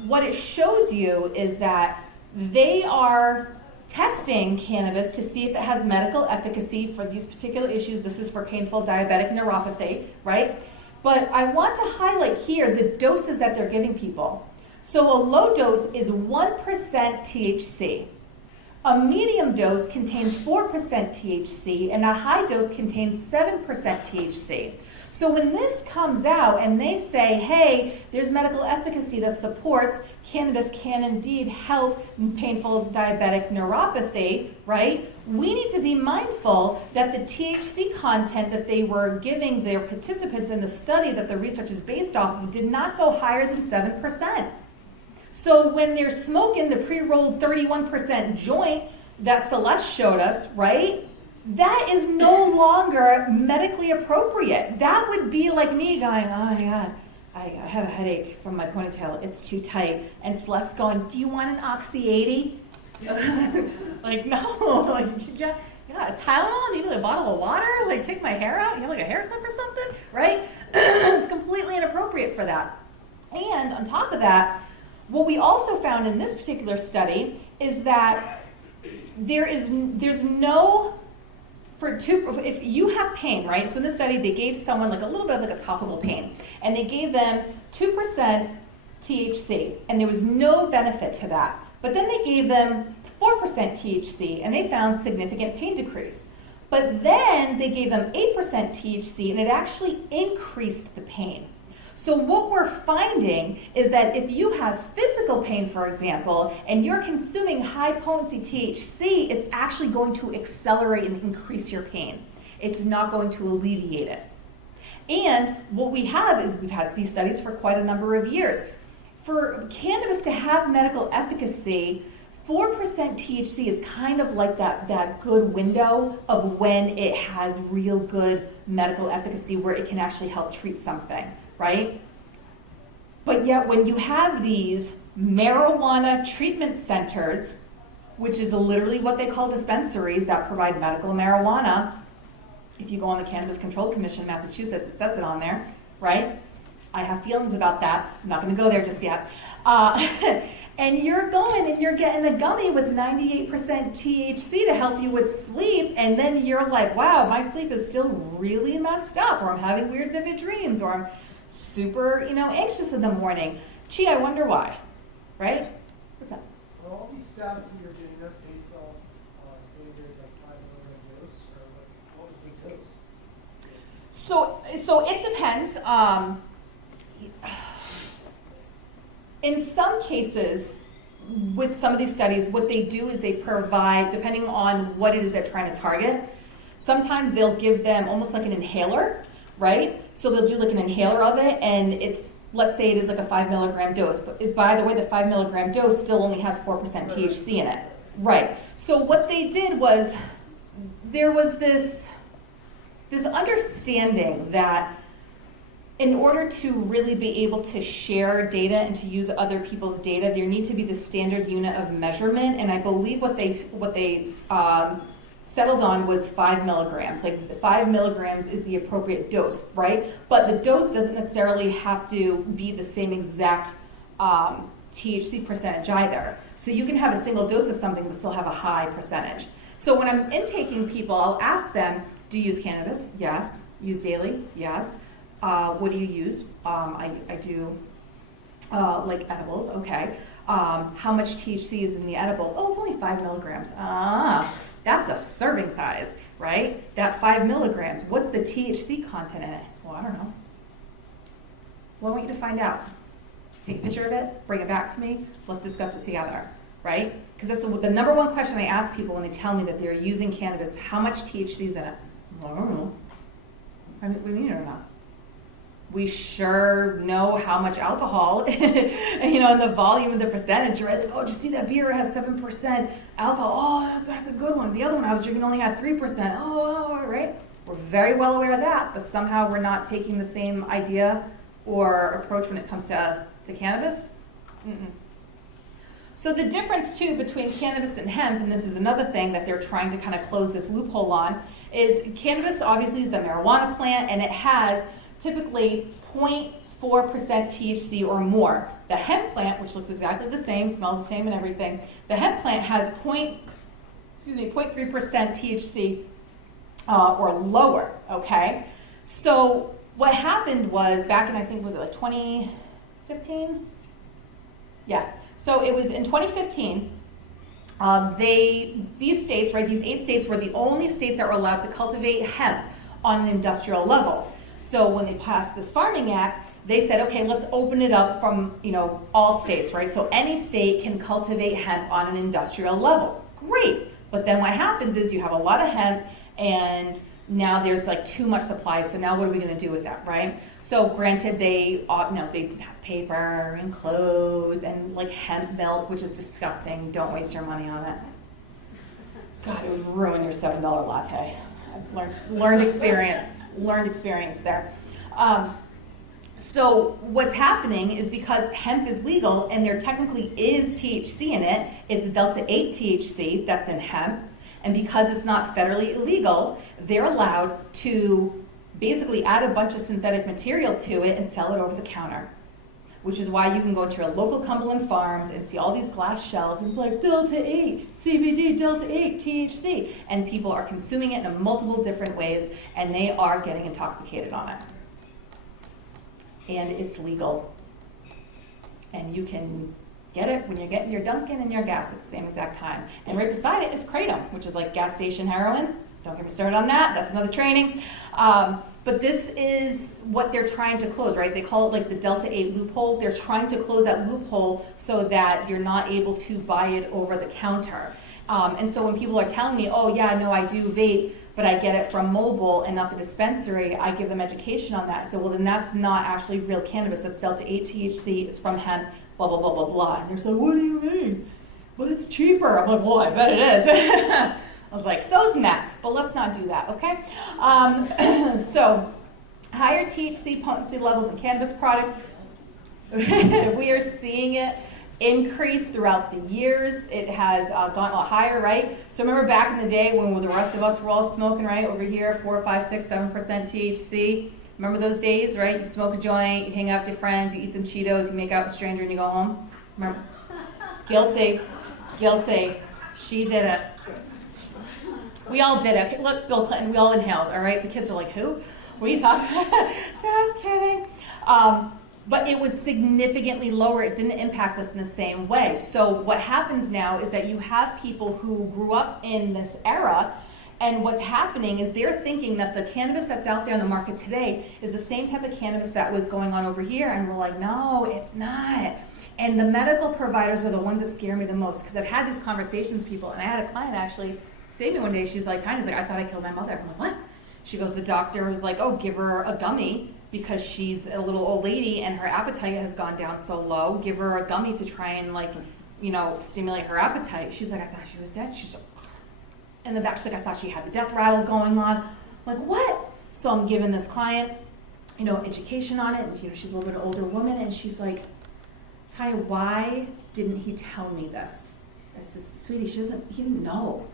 what it shows you is that they are testing cannabis to see if it has medical efficacy for these particular issues. This is for painful diabetic neuropathy, right? But I want to highlight here the doses that they're giving people. So a low dose is 1% THC. A medium dose contains 4% THC, and a high dose contains 7% THC. So when this comes out and they say, hey, there's medical efficacy that supports cannabis can indeed help painful diabetic neuropathy, right? We need to be mindful that the THC content that they were giving their participants in the study that the research is based off of did not go higher than 7%. So when they're smoking the pre-rolled 31% joint that Celeste showed us, right? That is no longer medically appropriate. That would be like me going, oh my God, I have a headache from my ponytail. It's too tight. And Celeste going, do you want an Oxy 80? Like, no. Like, yeah, a Tylenol, maybe a bottle of water? Like, take my hair out? You have like a hair clip or something? Right? It's completely inappropriate for that. And on top of that, what we also found in this particular study is that there's no... if you have pain, right? So in this study, they gave someone like a little bit of like a topical pain, and they gave them 2% THC, and there was no benefit to that. But then they gave them 4% THC, and they found significant pain decrease. But then they gave them 8% THC, and it actually increased the pain. So what we're finding is that if you have physical pain, for example, and you're consuming high potency THC, it's actually going to accelerate and increase your pain. It's not going to alleviate it. And what we have is we've had these studies for quite a number of years. For cannabis to have medical efficacy, 4% THC is kind of like that good window of when it has real good medical efficacy where it can actually help treat something. Right? But yet when you have these marijuana treatment centers, which is literally what they call dispensaries that provide medical marijuana, if you go on the Cannabis Control Commission in Massachusetts, it says it on there, right? I have feelings about that. I'm not going to go there just yet. And you're going and you're getting a gummy with 98% THC to help you with sleep, and then you're like, wow, my sleep is still really messed up, or I'm having weird vivid dreams, or I'm super, anxious in the morning. Gee, I wonder why, right? What's up? Are all these stats that you're getting, that's based off standard like 5 milligram dose, or what was the dose? So it depends. In some cases, with some of these studies, what they do is they provide, depending on what it is they're trying to target, sometimes they'll give them almost like an inhaler, right? So they'll do like an inhaler of it, and it's, let's say it is like a 5 milligram dose. But by the way, the 5 milligram dose still only has 4% THC in it. Right. So what they did was, there was this understanding that in order to really be able to share data and to use other people's data, there needs to be the standard unit of measurement. And I believe what they settled on was 5 milligrams. Like 5 milligrams is the appropriate dose, right? But the dose doesn't necessarily have to be the same exact THC percentage either. So you can have a single dose of something but still have a high percentage. So when I'm intaking people, I'll ask them, do you use cannabis? Yes. Use daily? Yes. What do you use? I do like edibles, okay. How much THC is in the edible? Oh, it's only 5 milligrams. That's a serving size, right? That 5 milligrams, what's the THC content in it? Well, I don't know. Well, I want you to find out. Take a picture of it, bring it back to me, let's discuss it together, right? Because that's the number one question I ask people when they tell me that they're using cannabis. How much THC is in it? Well, I don't know. I mean, what do you mean you don't know? We sure know how much alcohol, and the volume and the percentage, right? Like, oh, did you see that beer has 7% alcohol? Oh, that's a good one. The other one I was drinking only had 3%. Oh, right? We're very well aware of that, but somehow we're not taking the same idea or approach when it comes to cannabis. Mm-mm. So the difference, too, between cannabis and hemp, and this is another thing that they're trying to kind of close this loophole on, is cannabis obviously is the marijuana plant, and it has typically 0.4% THC or more. The hemp plant, which looks exactly the same, smells the same and everything, the hemp plant has 0.3% THC or lower, okay? So what happened was back in, I think, was it like 2015? Yeah, so it was in 2015, these states, right, these 8 states were the only states that were allowed to cultivate hemp on an industrial level. So when they passed this Farming Act, they said, okay, let's open it up from, all states, right? So any state can cultivate hemp on an industrial level. Great. But then what happens is you have a lot of hemp and now there's like too much supply. So now what are we going to do with that, right? So granted, they have paper and clothes and like hemp milk, which is disgusting. Don't waste your money on it. God, it would ruin your $7 latte. I've learned experience there. So what's happening is because hemp is legal and there technically is THC in it, it's delta 8 THC that's in hemp, and because it's not federally illegal, they're allowed to basically add a bunch of synthetic material to it and sell it over the counter. Which is why you can go to your local Cumberland Farms and see all these glass shelves and it's like delta 8 CBD, delta 8 THC, and people are consuming it in multiple different ways and they are getting intoxicated on it. And it's legal. And you can get it when you're getting your Dunkin' and your gas at the same exact time. And right beside it is Kratom, which is like gas station heroin. Don't get me started on that. That's another training. But this is what they're trying to close, right? They call it like the Delta 8 loophole. They're trying to close that loophole so that you're not able to buy it over the counter. And so when people are telling me, oh yeah, no, I do vape, but I get it from mobile and not the dispensary, I give them education on that. So, well, then that's not actually real cannabis. That's Delta 8 THC. It's from hemp, blah, blah, blah, blah, blah. And they're like, what do you mean? But it's cheaper. I'm like, well, I bet it is. I was like, so's meth, but let's not do that, okay? So, higher THC potency levels in cannabis products. We are seeing it increase throughout the years. It has gone a lot higher, right? So remember back in the day when the rest of us were all smoking, right? Over here, 4, 5, 6, 7% THC. Remember those days, right? You smoke a joint, you hang out with your friends, you eat some Cheetos, you make out with a stranger, and you go home. Remember? Guilty. She did it. We all did it. Okay, look, Bill Clinton, we all inhaled, all right? The kids are like, who? What are you talking about? Just kidding. But it was significantly lower. It didn't impact us in the same way. So what happens now is that you have people who grew up in this era, and what's happening is they're thinking that the cannabis that's out there in the market today is the same type of cannabis that was going on over here, and we're like, no, it's not. And the medical providers are the ones that scare me the most, because I've had these conversations with people, and I had a client actually say to me one day, she's like, Tanya's like, I thought I killed my mother. I'm like, what? She goes, the doctor was like, oh, give her a gummy because she's a little old lady and her appetite has gone down so low. Give her a gummy to try and stimulate her appetite. She's like, I thought she was dead. She's in the back, she's like, I thought she had the death rattle going on. I'm like, what? So I'm giving this client, education on it. And, she's a little bit older woman. And she's like, Tanya, why didn't he tell me this? I said, sweetie, he didn't know.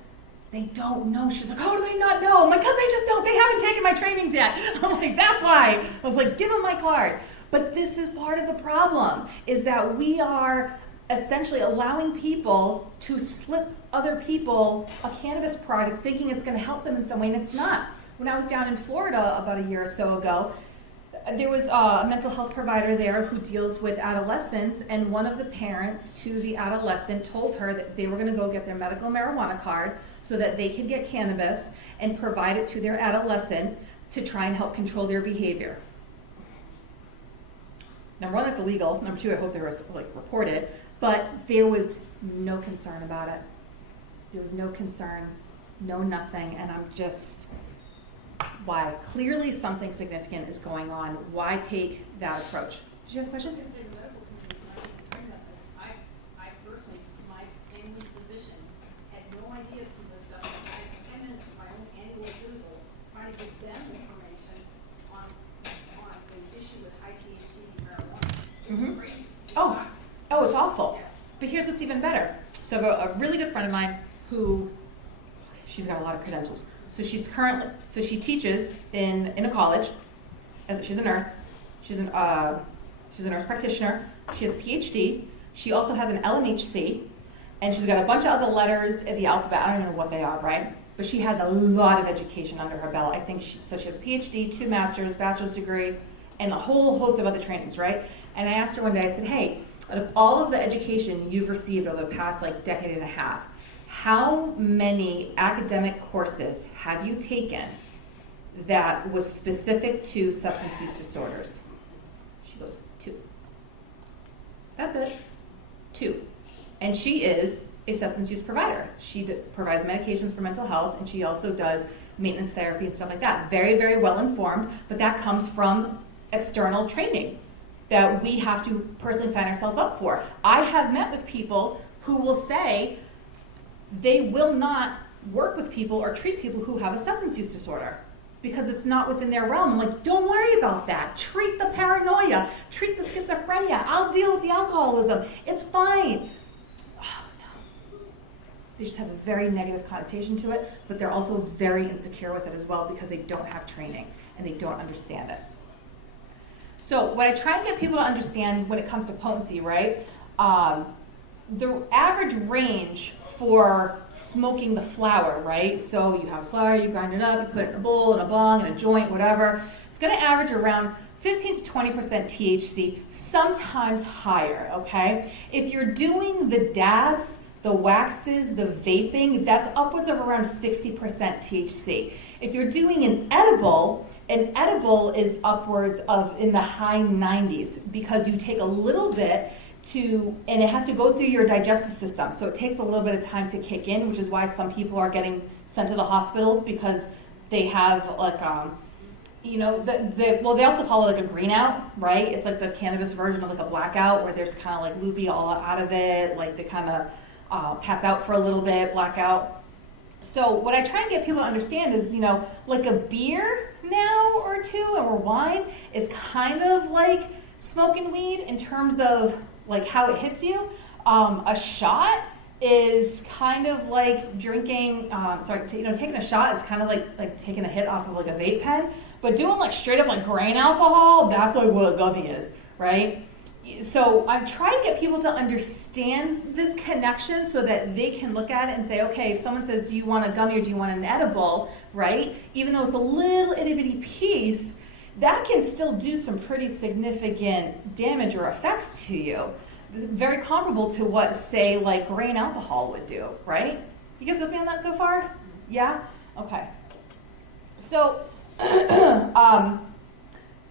They don't know. She's like, how do they not know? I'm like, because they just don't. They haven't taken my trainings yet. I'm like, that's why. I was like, give them my card. But this is part of the problem, is that we are essentially allowing people to slip other people a cannabis product thinking it's going to help them in some way, and it's not. When I was down in Florida about a year or so ago, there was a mental health provider there who deals with adolescents, and one of the parents to the adolescent told her that they were going to go get their medical marijuana card so that they could get cannabis and provide it to their adolescent to try and help control their behavior. Number one, that's illegal. Number two, I hope they were reported, but there was no concern about it. There was no concern, no nothing, and I'm just, why? Clearly something significant is going on. Why take that approach? Did you have a question? I consider medical community not even trained about this. I personally, my family physician, had no idea of some of this stuff. I spent 10 minutes of my own annual physical trying to give them information on the issue with high THC marijuana. It was crazy. Oh, it's awful. But here's what's even better. So a really good friend of mine who, she's got a lot of credentials. So she teaches in a college, she's a nurse. She's a nurse practitioner. She has a PhD. She also has an LMHC, and she's got a bunch of other letters in the alphabet. I don't even know what they are, right? But she has a lot of education under her belt. I think she has a PhD, 2 masters, bachelor's degree, and a whole host of other trainings, right? And I asked her one day, I said, hey, out of all of the education you've received over the past decade and a half, how many academic courses have you taken that was specific to substance use disorders? She goes, 2. That's it, 2. And she is a substance use provider. She provides medications for mental health, and she also does maintenance therapy and stuff like that. Very, very well informed, but that comes from external training that we have to personally sign ourselves up for. I have met with people who will say they will not work with people or treat people who have a substance use disorder because it's not within their realm. I'm like, don't worry about that. Treat the paranoia. Treat the schizophrenia. I'll deal with the alcoholism. It's fine. Oh, no. They just have a very negative connotation to it, but they're also very insecure with it as well because they don't have training and they don't understand it. So what I try and get people to understand when it comes to potency, right? The average range for smoking the flower, right? So you have a flower, you grind it up, you put it in a bowl, in a bong, in a joint, whatever. It's going to average around 15 to 20% THC, sometimes higher, okay? If you're doing the dabs, the waxes, the vaping, that's upwards of around 60% THC. If you're doing an edible is upwards of in the high 90s because you take a little bit and it has to go through your digestive system. So it takes a little bit of time to kick in, which is why some people are getting sent to the hospital because they have they also call it a green out, right? It's like the cannabis version of a blackout where there's kind of loopy all out of it, they kind of pass out for a little bit, blackout. So what I try and get people to understand is, a beer now or two or wine is kind of like smoking weed in terms of how it hits you. A shot is kind of like drinking, taking a shot is kind of like taking a hit off of a vape pen, but doing straight up grain alcohol, that's what a gummy is, right? So I'm trying to get people to understand this connection so that they can look at it and say, okay, if someone says, do you want a gummy or do you want an edible, right? Even though it's a little itty bitty piece, that can still do some pretty significant damage or effects to you. It's very comparable to what, say, grain alcohol would do, right? You guys with me on that so far? Yeah? Okay. So,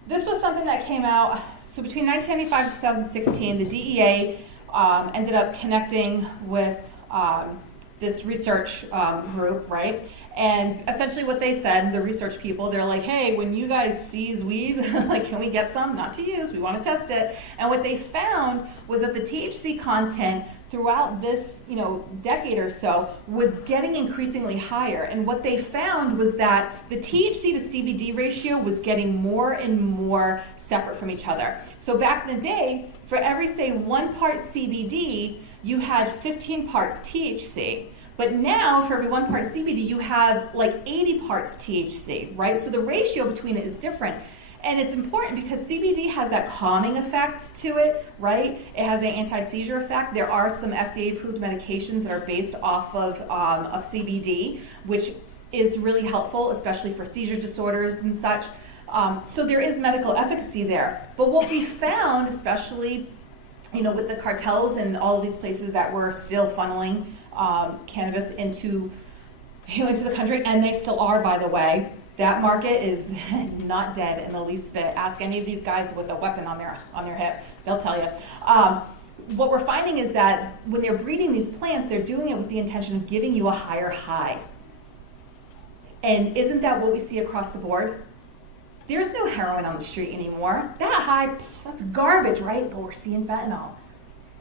this was something that came out, so between 1995 and 2016, the DEA ended up connecting with this research group, right? And essentially what they said, the research people, they're like, hey, when you guys seize weed, can we get some? Not to use, we want to test it. And what they found was that the THC content throughout this, decade or so was getting increasingly higher. And what they found was that the THC to CBD ratio was getting more and more separate from each other. So back in the day, for every, say, 1 part CBD, you had 15 parts THC. But now, for every 1 part CBD, you have 80 parts THC, right? So the ratio between it is different. And it's important because CBD has that calming effect to it, right? It has an anti-seizure effect. There are some FDA-approved medications that are based off of CBD, which is really helpful, especially for seizure disorders and such. So there is medical efficacy there. But what we found, especially with the cartels and all of these places that were still funneling cannabis into the country, and they still are, by the way, that market is not dead in the least bit. Ask any of these guys with a weapon on their hip, they'll tell you. What we're finding is that when they're breeding these plants, they're doing it with the intention of giving you a higher high. And isn't that what we see across the board? There's no heroin on the street anymore. That high, that's garbage, right? But we're seeing fentanyl.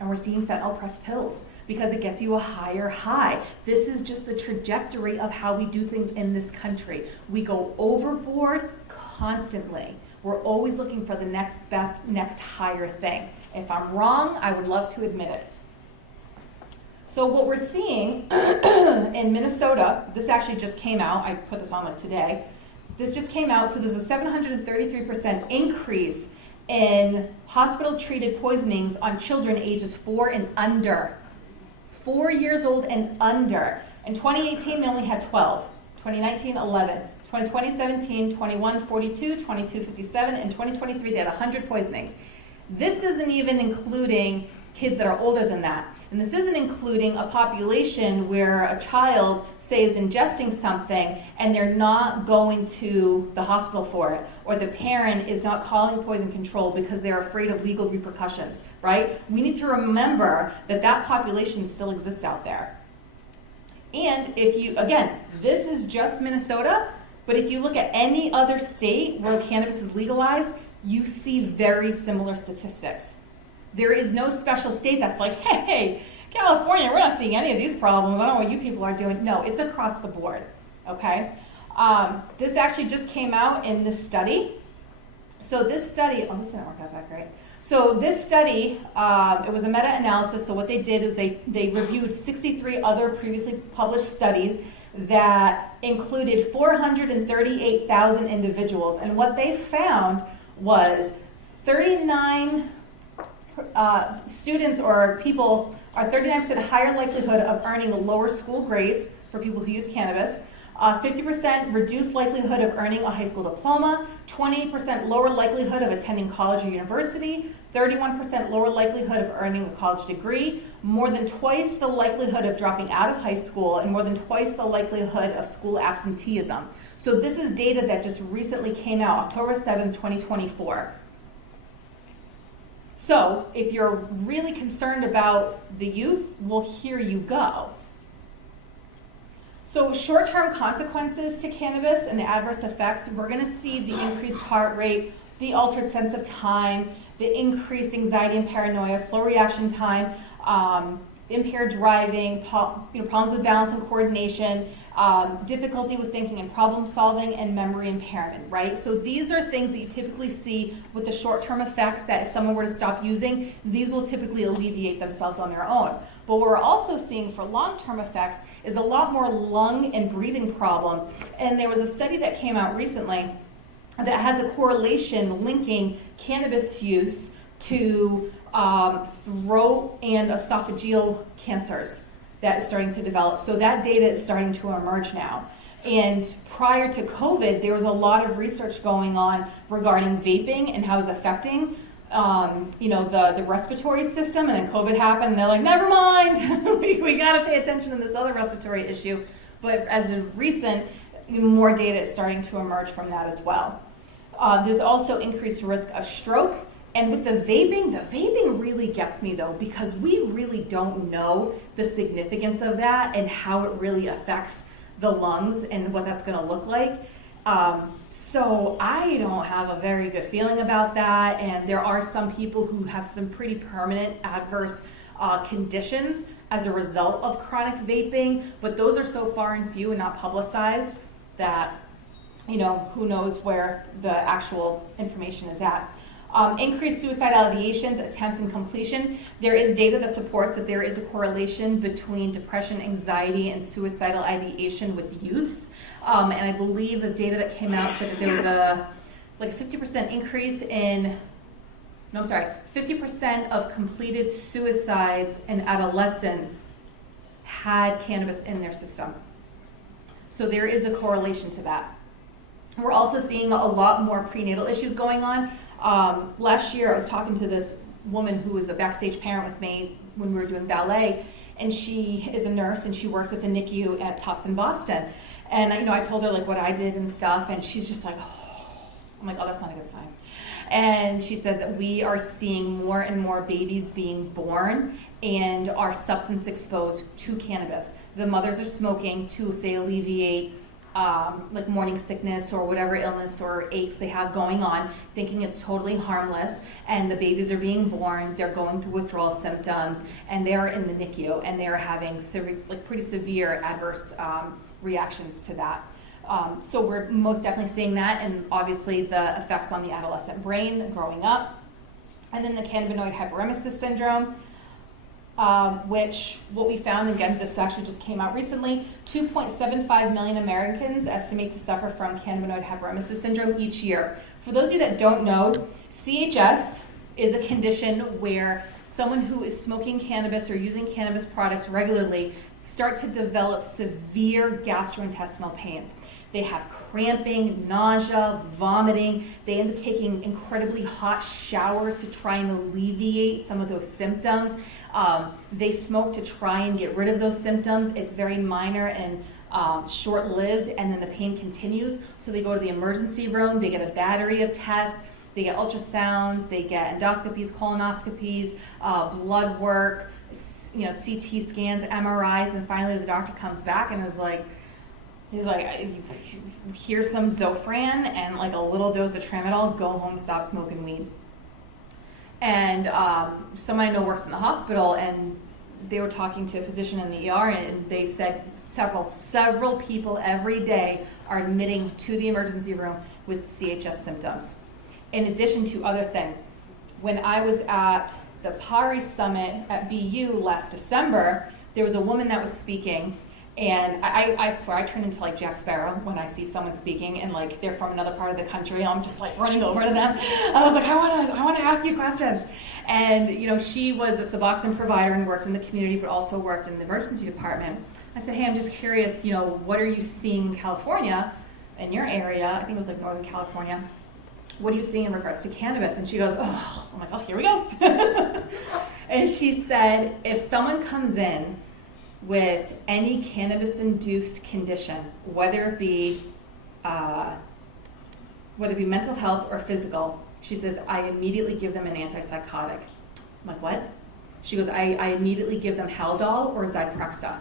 And we're seeing fentanyl-pressed pills because it gets you a higher high. This is just the trajectory of how we do things in this country. We go overboard constantly. We're always looking for the next best, next higher thing. If I'm wrong, I would love to admit it. So what we're seeing in Minnesota, this actually just came out. I put this on today. This just came out, so there's a 733% increase in hospital-treated poisonings on children ages 4 and under. 4 years old and under. In 2018, they only had 12. 2019, 11. 2017, 21, 42, 22, 57. In 2023, they had 100 poisonings. This isn't even including kids that are older than that. And this isn't including a population where a child, say, is ingesting something and they're not going to the hospital for it, or the parent is not calling poison control because they're afraid of legal repercussions, right? We need to remember that that population still exists out there. And if you, again, this is just Minnesota, but if you look at any other state where cannabis is legalized, you see very similar statistics. There is no special state that's like, hey, California, we're not seeing any of these problems. I don't know what you people are doing. No, it's across the board, okay? This actually just came out in this study. So this study, oh, this didn't work out that great. So this study, it was a meta-analysis. So what they did is they reviewed 63 other previously published studies that included 438,000 individuals. And what they found was 39 students or people are 39% higher likelihood of earning lower school grades for people who use cannabis, 50% reduced likelihood of earning a high school diploma, 28% lower likelihood of attending college or university, 31% lower likelihood of earning a college degree, more than twice the likelihood of dropping out of high school, and more than twice the likelihood of school absenteeism. So this is data that just recently came out, October 7, 2024. So if you're really concerned about the youth, well, here you go. So short-term consequences to cannabis and the adverse effects, we're going to see the increased heart rate, the altered sense of time, the increased anxiety and paranoia, slow reaction time, impaired driving, problems with balance and coordination, difficulty with thinking and problem solving, and memory impairment, right? So these are things that you typically see with the short-term effects that if someone were to stop using, these will typically alleviate themselves on their own. But what we're also seeing for long-term effects is a lot more lung and breathing problems. And there was a study that came out recently that has a correlation linking cannabis use to throat and esophageal cancers that is starting to develop. So that data is starting to emerge now. And prior to COVID, there was a lot of research going on regarding vaping and how it's affecting the respiratory system. And then COVID happened and they're like, never mind, we gotta pay attention to this other respiratory issue. But as of recent, more data is starting to emerge from that as well. There's also increased risk of stroke. And with the vaping really gets me though, because we really don't know the significance of that and how it really affects the lungs and what that's gonna look like. So I don't have a very good feeling about that. And there are some people who have some pretty permanent adverse conditions as a result of chronic vaping, but those are so far and few and not publicized that, who knows where the actual information is at. Increased suicidal ideations, attempts, and completion. There is data that supports that there is a correlation between depression, anxiety, and suicidal ideation with youths. And I believe the data that came out said that there was a 50% increase in, 50% of completed suicides in adolescents had cannabis in their system. So there is a correlation to that. We're also seeing a lot more prenatal issues going on. Last year, I was talking to this woman who was a backstage parent with me when we were doing ballet, and she is a nurse and she works at the NICU at Tufts in Boston. And I told her like what I did and stuff, and she's just like, oh. I'm like, oh, that's not a good sign. And she says that we are seeing more and more babies being born and are substance exposed to cannabis. The mothers are smoking to, say, alleviate like morning sickness or whatever illness or aches they have going on, thinking it's totally harmless, and the babies are being born, they're going through withdrawal symptoms, and they are in the NICU, and they are having pretty severe adverse reactions to that. So we're most definitely seeing that, and obviously the effects on the adolescent brain growing up. And then the cannabinoid hyperemesis syndrome, which what we found, again, this actually just came out recently, 2.75 million Americans estimate to suffer from cannabinoid hyperemesis syndrome each year. For those of you that don't know, CHS is a condition where someone who is smoking cannabis or using cannabis products regularly start to develop severe gastrointestinal pains. They have cramping, nausea, vomiting. They end up taking incredibly hot showers to try and alleviate some of those symptoms. They smoke to try and get rid of those symptoms. It's very minor and short-lived, and then the pain continues. So they go to the emergency room. They get a battery of tests. They get ultrasounds. They get endoscopies, colonoscopies, blood work, CT scans, MRIs, and finally the doctor comes back and is like, here's some Zofran and like a little dose of tramadol, go home, stop smoking weed. And someone I know works in the hospital, and they were talking to a physician in the ER, and they said several people every day are admitting to the emergency room with CHS symptoms, in addition to other things. When I was at the PARI Summit at BU last December, there was a woman that was speaking, and I swear I turn into like Jack Sparrow when I see someone speaking and like they're from another part of the country. I'm just like running over to them. I was like, I want to ask you questions. And she was a Suboxone provider and worked in the community, but also worked in the emergency department. I said, hey, I'm just curious, what are you seeing in California, in your area? I think it was like Northern California. What are you seeing in regards to cannabis? And she goes, oh, I'm like, oh, here we go. And she said, if someone comes in with any cannabis-induced condition, whether it be mental health or physical, she says, I immediately give them an antipsychotic. I'm like, what? She goes, I immediately give them Haldol or Zyprexa.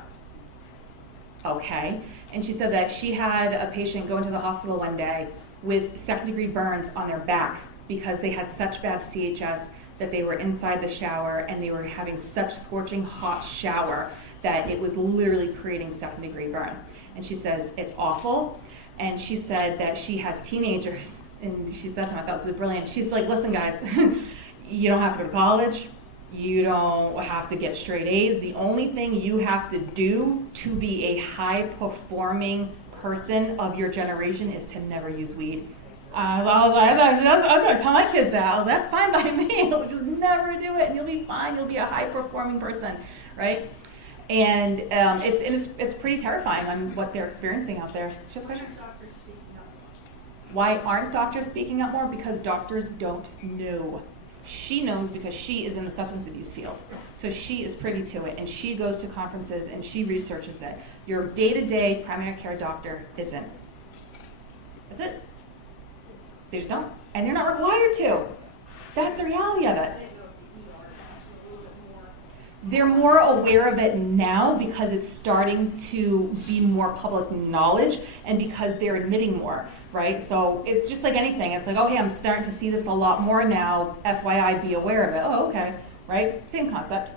Okay. And she said that she had a patient go into the hospital one day with second-degree burns on their back because they had such bad CHS that they were inside the shower and they were having such scorching hot shower that it was literally creating second-degree burn. And she says, it's awful. And she said that she has teenagers, and she said to me, I thought this was brilliant. She's like, listen, guys, you don't have to go to college. You don't have to get straight A's. The only thing you have to do to be a high-performing person of your generation is to never use weed. I was like, I'm going to tell my kids that. I was like, that's fine by me. I'll just never do it, and you'll be fine. You'll be a high-performing person, right? And it's pretty terrifying on what they're experiencing out there. Do you have a question? Why aren't doctors speaking up more? Because doctors don't know. She knows because she is in the substance abuse field. So she is privy to it, and she goes to conferences, and she researches it. Your day-to-day primary care doctor isn't. That's it. They just don't. And they're not required to. That's the reality of it. They're more aware of it now because it's starting to be more public knowledge and because they're admitting more, right? So it's just like anything. It's like, oh, hey, I'm starting to see this a lot more now. FYI, be aware of it. Oh, okay, right? Same concept.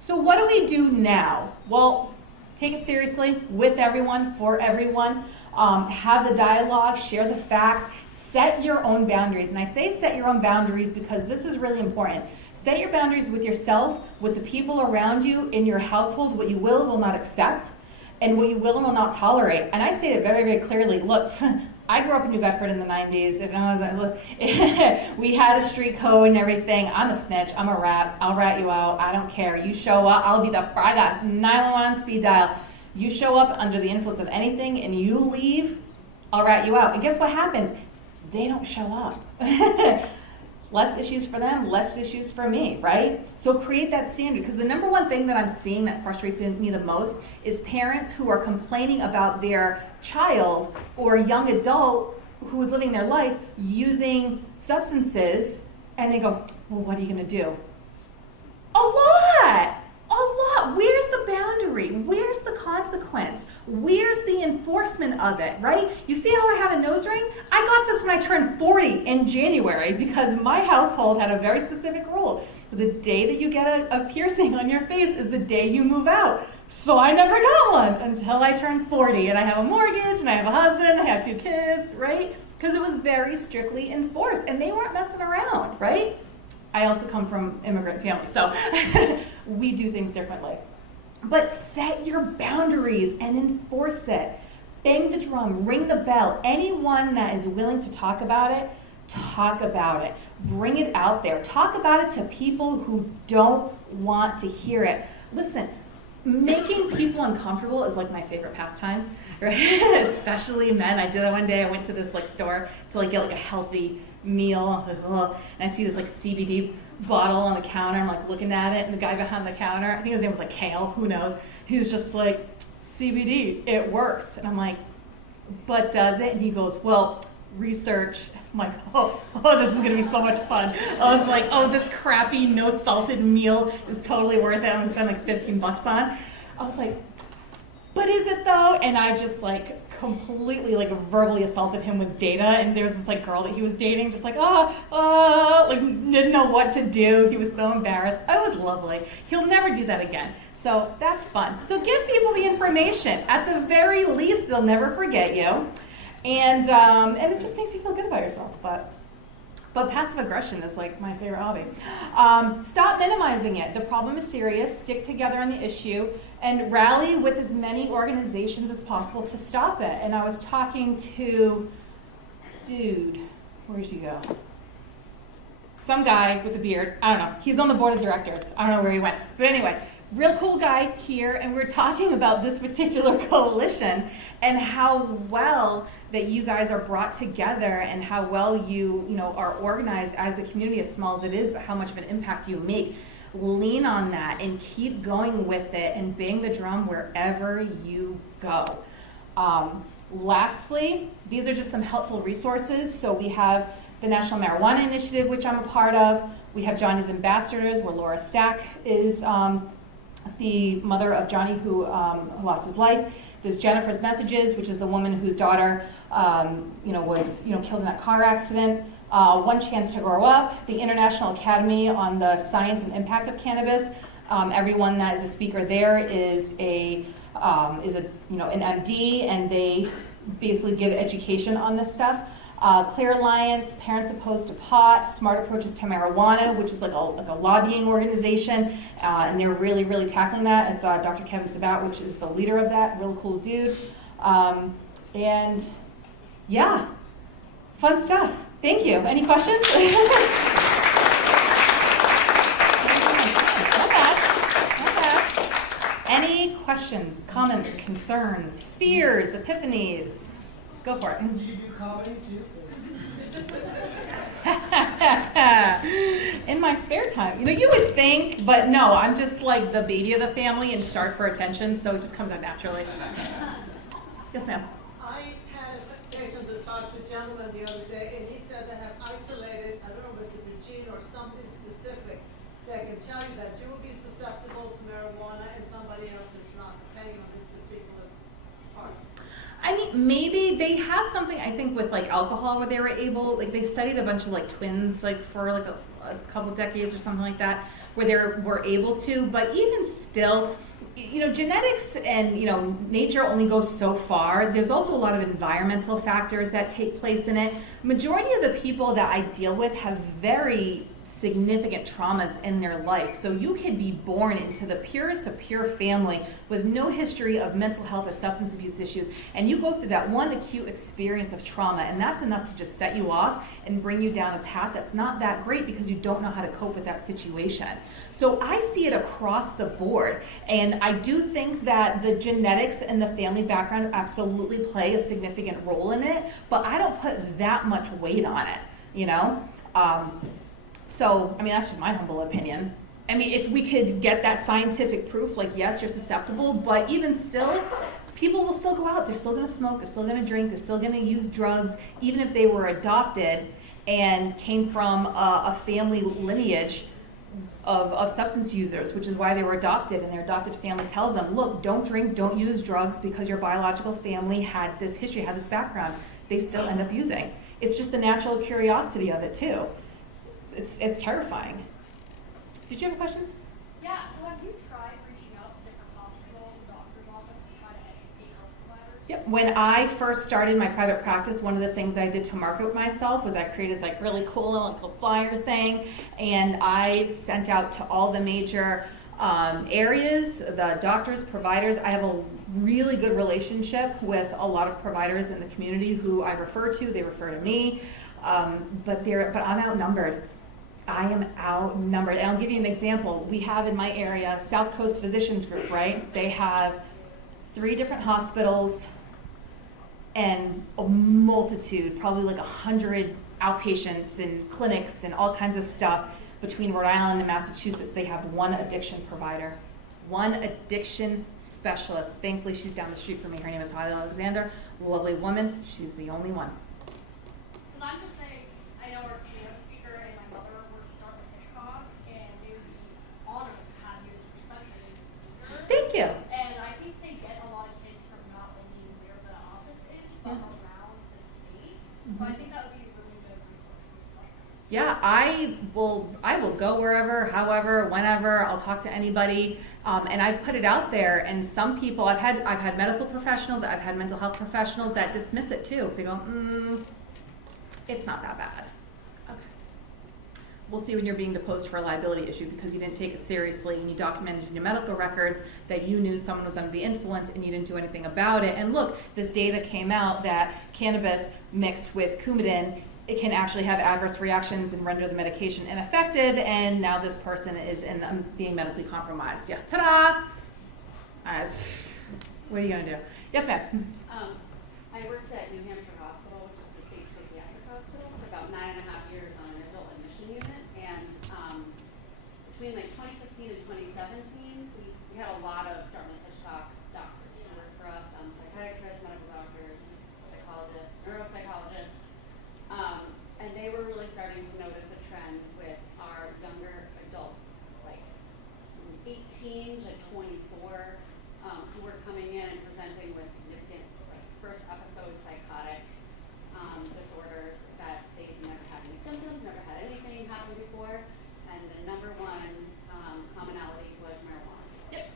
So what do we do now? Well, take it seriously with everyone, for everyone. Have the dialogue, share the facts, set your own boundaries. And I say set your own boundaries because this is really important. Set your boundaries with yourself, with the people around you, in your household, what you will and will not accept, and what you will and will not tolerate. And I say it very, very clearly. Look, I grew up in New Bedford in the 90s, and I was like, look, we had a street code and everything. I'm a snitch. I'm a rat. I'll rat you out. I don't care. You show up. I got 911 on speed dial. You show up under the influence of anything, and you leave, I'll rat you out. And guess what happens? They don't show up. Less issues for them, less issues for me, right? So create that standard, because the number one thing that I'm seeing that frustrates me the most is parents who are complaining about their child or young adult who is living their life using substances, and they go, well, what are you gonna do? A lot. Where's the boundary? Where's the consequence? Where's the enforcement of it, right? You see how I have a nose ring? I got this when I turned 40 in January because my household had a very specific rule. The day that you get a piercing on your face is the day you move out. So I never got one until I turned 40, and I have a mortgage, and I have a husband, I have 2 kids, right? Because it was very strictly enforced, and they weren't messing around, right? I also come from immigrant family, so we do things differently. But set your boundaries and enforce it. Bang the drum, ring the bell. Anyone that is willing to talk about it, talk about it. Bring it out there. Talk about it to people who don't want to hear it. Listen, making people uncomfortable is like my favorite pastime, right? Especially men. I did it one day. I went to this store to get a healthy meal, and I see this CBD bottle on the counter. I'm looking at it, and the guy behind the counter, I think his name was Kale, who knows, he was just CBD, it works. And I'm like, but does it? And he goes, well, research. I'm like, oh, this is gonna be so much fun. I was like, oh, this crappy no salted meal is totally worth it. I'm gonna spend $15 on. I was like, but is it though? And I just completely verbally assaulted him with data, and there was this girl that he was dating, just didn't know what to do. He was so embarrassed. It was lovely. He'll never do that again. So that's fun. So give people the information. At the very least, they'll never forget you, and it just makes you feel good about yourself. But passive aggression is my favorite hobby. Stop minimizing it. The problem is serious. Stick together on the issue and rally with as many organizations as possible to stop it. And I was talking to, where did he go? Some guy with a beard. I don't know. He's on the board of directors. I don't know where he went. But anyway, real cool guy here, and we're talking about this particular coalition and how well that you guys are brought together and how well you are organized as a community, as small as it is, but how much of an impact you make. Lean on that and keep going with it and bang the drum wherever you go. Lastly, these are just some helpful resources. So we have the National Marijuana Initiative, which I'm a part of. We have Johnny's Ambassadors, where Laura Stack is the mother of Johnny who lost his life. There's Jennifer's Messages, which is the woman whose daughter was killed in that car accident. One Chance to Grow Up, the International Academy on the Science and Impact of Cannabis. Everyone that is a speaker there is an MD, and they basically give education on this stuff. Clear Alliance, Parents Opposed to Pot, Smart Approaches to Marijuana, which is like a lobbying organization, and they're really, really tackling that. It's Dr. Kevin Sabat, which is the leader of that, real cool dude. And yeah, fun stuff. Thank you. Any questions? Not bad. Any questions, comments, concerns, fears, epiphanies? Go for it. Do you do comedy too? In my spare time. You would think, but no, I'm just the baby of the family and starved for attention, so it just comes out naturally. Yes, ma'am. I had a patient that talked to a gentleman the other day, and he said they have isolated, I don't know, was it a gene or something specific that can tell you that you will be susceptible to marijuana and somebody else is not, depending on this particular part. I mean, maybe they have something, I think, with alcohol, where they were able, they studied a bunch of twins for a couple decades or something like that, where they were able to, but even still, genetics and, nature only goes so far. There's also a lot of environmental factors that take place in it. Majority of the people that I deal with have very significant traumas in their life. So you could be born into the purest of pure family with no history of mental health or substance abuse issues, and you go through that one acute experience of trauma, and that's enough to just set you off and bring you down a path that's not that great because you don't know how to cope with that situation. So I see it across the board, and I do think that the genetics and the family background absolutely play a significant role in it, but I don't put that much weight on it, you know? So, I mean, that's just my humble opinion. I mean, if we could get that scientific proof, like, yes, you're susceptible, but even still, people will still go out. They're still going to smoke. They're still going to drink. They're still going to use drugs, even if they were adopted and came from a family lineage of substance users, which is why they were adopted, and their adopted family tells them, look, don't drink, don't use drugs because your biological family had this history, had this background. They still end up using. It's just the natural curiosity of it, too. It's terrifying. Did you have a question? Yeah, so have you tried reaching out to different hospitals and doctor's offices to try to educate health providers? Yep. When I first started my private practice, one of the things I did to market myself was I created this like really cool little flyer thing, and I sent out to all the major areas, the doctors, providers. I have a really good relationship with a lot of providers in the community who I refer to. They refer to me, but I'm outnumbered. I am outnumbered. And I'll give you an example. We have in my area South Coast Physicians Group, right? They have 3 different hospitals and a multitude, probably like 100 outpatients and clinics and all kinds of stuff. Between Rhode Island and Massachusetts, they have one addiction provider, one addiction specialist. Thankfully, she's down the street from me. Her name is Holly Alexander. Lovely woman. She's the only one. Because I'm just saying, I know our keynote speaker and my mother were starting with Hitchcock, and they would be honored to have you for such a good speaker. Thank you. And I think they get a lot of kids from not only where the office is, but around the state. So I think that would be a really good resource. Yeah, I will go wherever, however, whenever. I'll talk to anybody, and I've put it out there. And some people, I've had medical professionals, I've had mental health professionals that dismiss it too. They go, it's not that bad. Okay. We'll see when you're being deposed for a liability issue because you didn't take it seriously and you documented in your medical records that you knew someone was under the influence and you didn't do anything about it. And look, this data came out that cannabis mixed with Coumadin, it can actually have adverse reactions and render the medication ineffective, and now this person is being medically compromised. Yeah, ta-da! What are you gonna do? Yes, ma'am. I worked at New Hampshire Hospital, which is the state psychiatric hospital, for about 9.5 years on an adult admission unit, and between like 2015 and 2017, we had a lot of Dartmouth-Hitchcock doctors who worked for us, psychiatrists, medical doctors, psychologists, neuropsychologists. And they were really starting to notice a trend with our younger adults, like 18 to 24, who were coming in and presenting with significant, like, first episode psychotic disorders that they'd never had any symptoms, never had anything happen before, and the number one commonality was marijuana. Yep.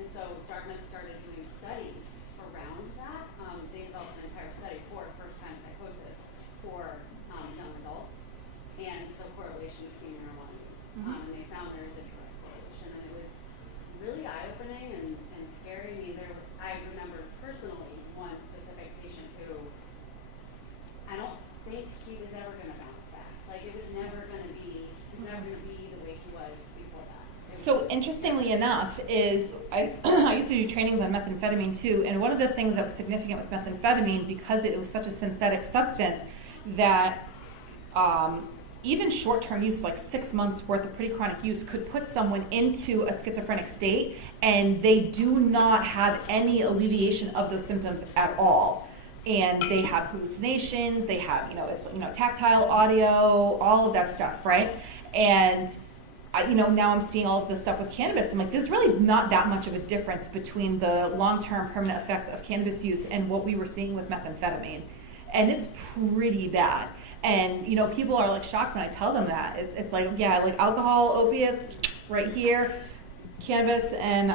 And so Dartmouth started doing studies around that. They developed an entire study for first-time psychosis for young adults and the correlation between marijuana use. And they found there is a direct correlation, and it was really eye-opening and scary. I remember personally one specific patient who I don't think he was ever going to bounce back. Like, it was never going to be the way he was before that. So interestingly enough is, I used to do trainings on methamphetamine too, and one of the things that was significant with methamphetamine, because it was such a synthetic substance, that even short-term use, like 6 months worth of pretty chronic use, could put someone into a schizophrenic state, and they do not have any alleviation of those symptoms at all. And they have hallucinations, they have, tactile audio, all of that stuff, right? And now I'm seeing all of this stuff with cannabis. I'm like, there's really not that much of a difference between the long-term permanent effects of cannabis use and what we were seeing with methamphetamine. And it's pretty bad. And, people are like shocked when I tell them that. It's like, yeah, like alcohol, opiates, right here, cannabis and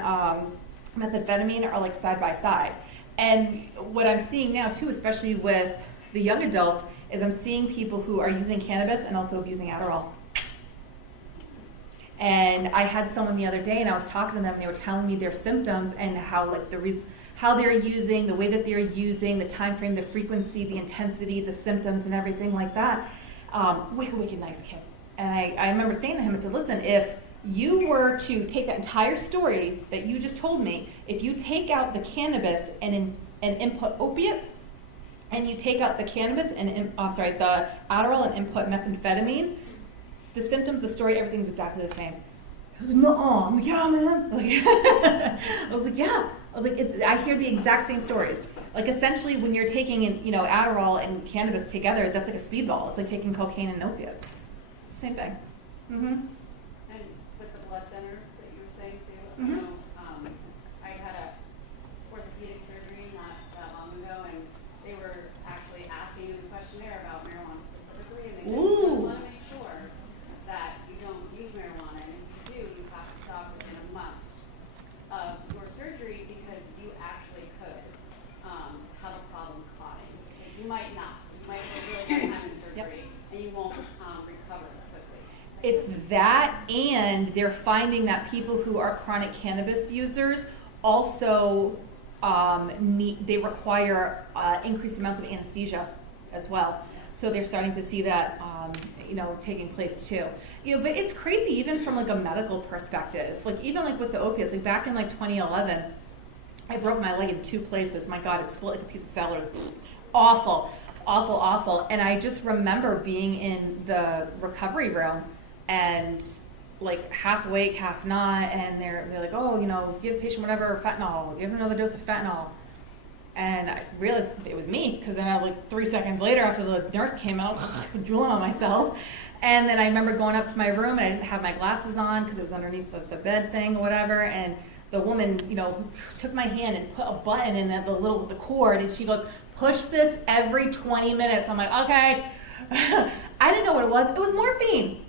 methamphetamine are like side by side. And what I'm seeing now too, especially with the young adults, is I'm seeing people who are using cannabis and also abusing Adderall. And I had someone the other day, and I was talking to them, and they were telling me their symptoms and how like how they're using, the way that they're using, the time frame, the frequency, the intensity, the symptoms, and everything like that. Wicked nice kid. And I remember saying to him, I said, listen, if you were to take that entire story that you just told me, if you take out the cannabis and input opiates, and you take out the cannabis and the Adderall and input methamphetamine, the symptoms, the story, everything's exactly the same. I was like, no, I'm like, yeah, man. I was like, yeah. I was like, I hear the exact same stories. Like essentially, when you're taking Adderall and cannabis together, that's like a speedball. It's like taking cocaine and opiates. Same thing. Mm-hmm. And with the blood thinners that you were saying too, Mhm. I had a orthopedic surgery not that long ago, and they were actually asking in the questionnaire about marijuana specifically, and they said, you just want to make sure that you don't use marijuana, and if you do, you have to stop within a month of your surgery because you actually could have a problem clotting. Like, you might not. You might have a really hard time in surgery, and you won't recover as quickly. It's that, and they're finding that people who are chronic cannabis users also they require increased amounts of anesthesia as well. So they're starting to see that taking place too. But it's crazy even from like a medical perspective. Like even like with the opiates, like back in like 2011, I broke my leg in 2 places. My God, it split like a piece of celery. Awful. And I just remember being in the recovery room and like half awake, half not, and they're like, oh, give the patient whatever fentanyl, give them another dose of fentanyl. And I realized it was me, because then like 3 seconds later after the nurse came out, drooling on myself. And then I remember going up to my room, and I didn't have my glasses on because it was underneath the bed thing or whatever, and the woman, took my hand and put a button in the cord, and she goes, push this every 20 minutes. I'm like, okay. I didn't know what it was. It was morphine.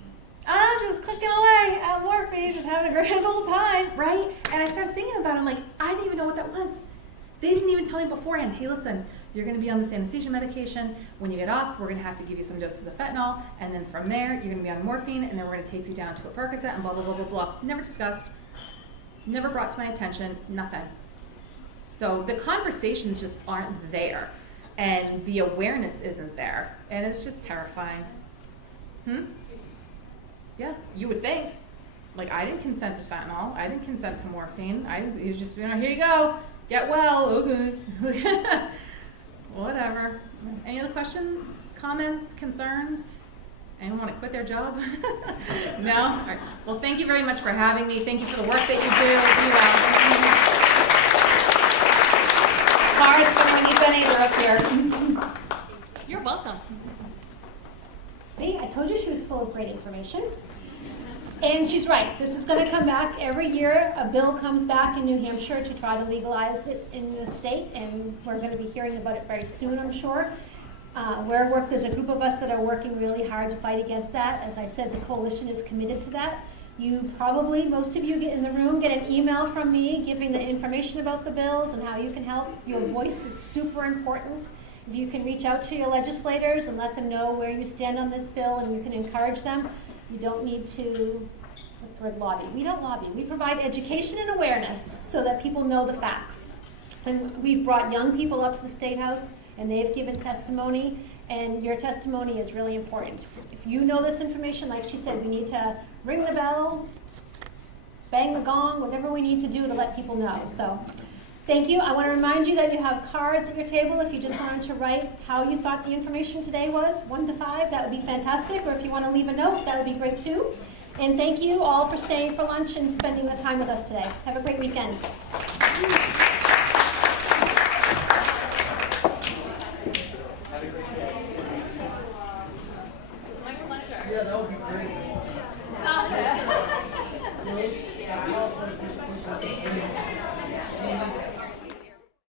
I'm just clicking away at morphine, just having a grand old time, right? And I started thinking about it. I'm like, I didn't even know what that was. They didn't even tell me beforehand, hey, listen, you're going to be on this anesthesia medication. When you get off, we're going to have to give you some doses of fentanyl. And then from there, you're going to be on morphine. And then we're going to take you down to a Percocet and blah, blah, blah, blah, blah. Never discussed. Never brought to my attention. Nothing. So the conversations just aren't there. And the awareness isn't there. And it's just terrifying. Yeah, you would think. Like, I didn't consent to fentanyl. I didn't consent to morphine. It was just, here you go. Get well. Okay. Whatever. Any other questions, comments, concerns? Anyone want to quit their job? No? All right. Well, thank you very much for having me. Thank you for the work that you do. Cards, when we need any, they're up here. You're welcome. See, I told you she was full of great information. And she's right. This is going to come back every year. A bill comes back in New Hampshire to try to legalize it in the state, and we're going to be hearing about it very soon, I'm sure. There's a group of us that are working really hard to fight against that. As I said, the coalition is committed to that. You probably, most of you in the room, get an email from me giving the information about the bills and how you can help. Your voice is super important. If you can reach out to your legislators and let them know where you stand on this bill, and you can encourage them. You don't need to, what's the word, lobby. We don't lobby. We provide education and awareness so that people know the facts. And we've brought young people up to the State House, and they've given testimony, and your testimony is really important. If you know this information, like she said, we need to ring the bell, bang the gong, whatever we need to do to let people know. So thank you. I want to remind you that you have cards at your table if you just wanted to write how you thought the information today was, 1 to 5, that would be fantastic. Or if you want to leave a note, that would be great too. And thank you all for staying for lunch and spending the time with us today. Have a great weekend. My pleasure. Yeah, that would be great. Sounds good. Close.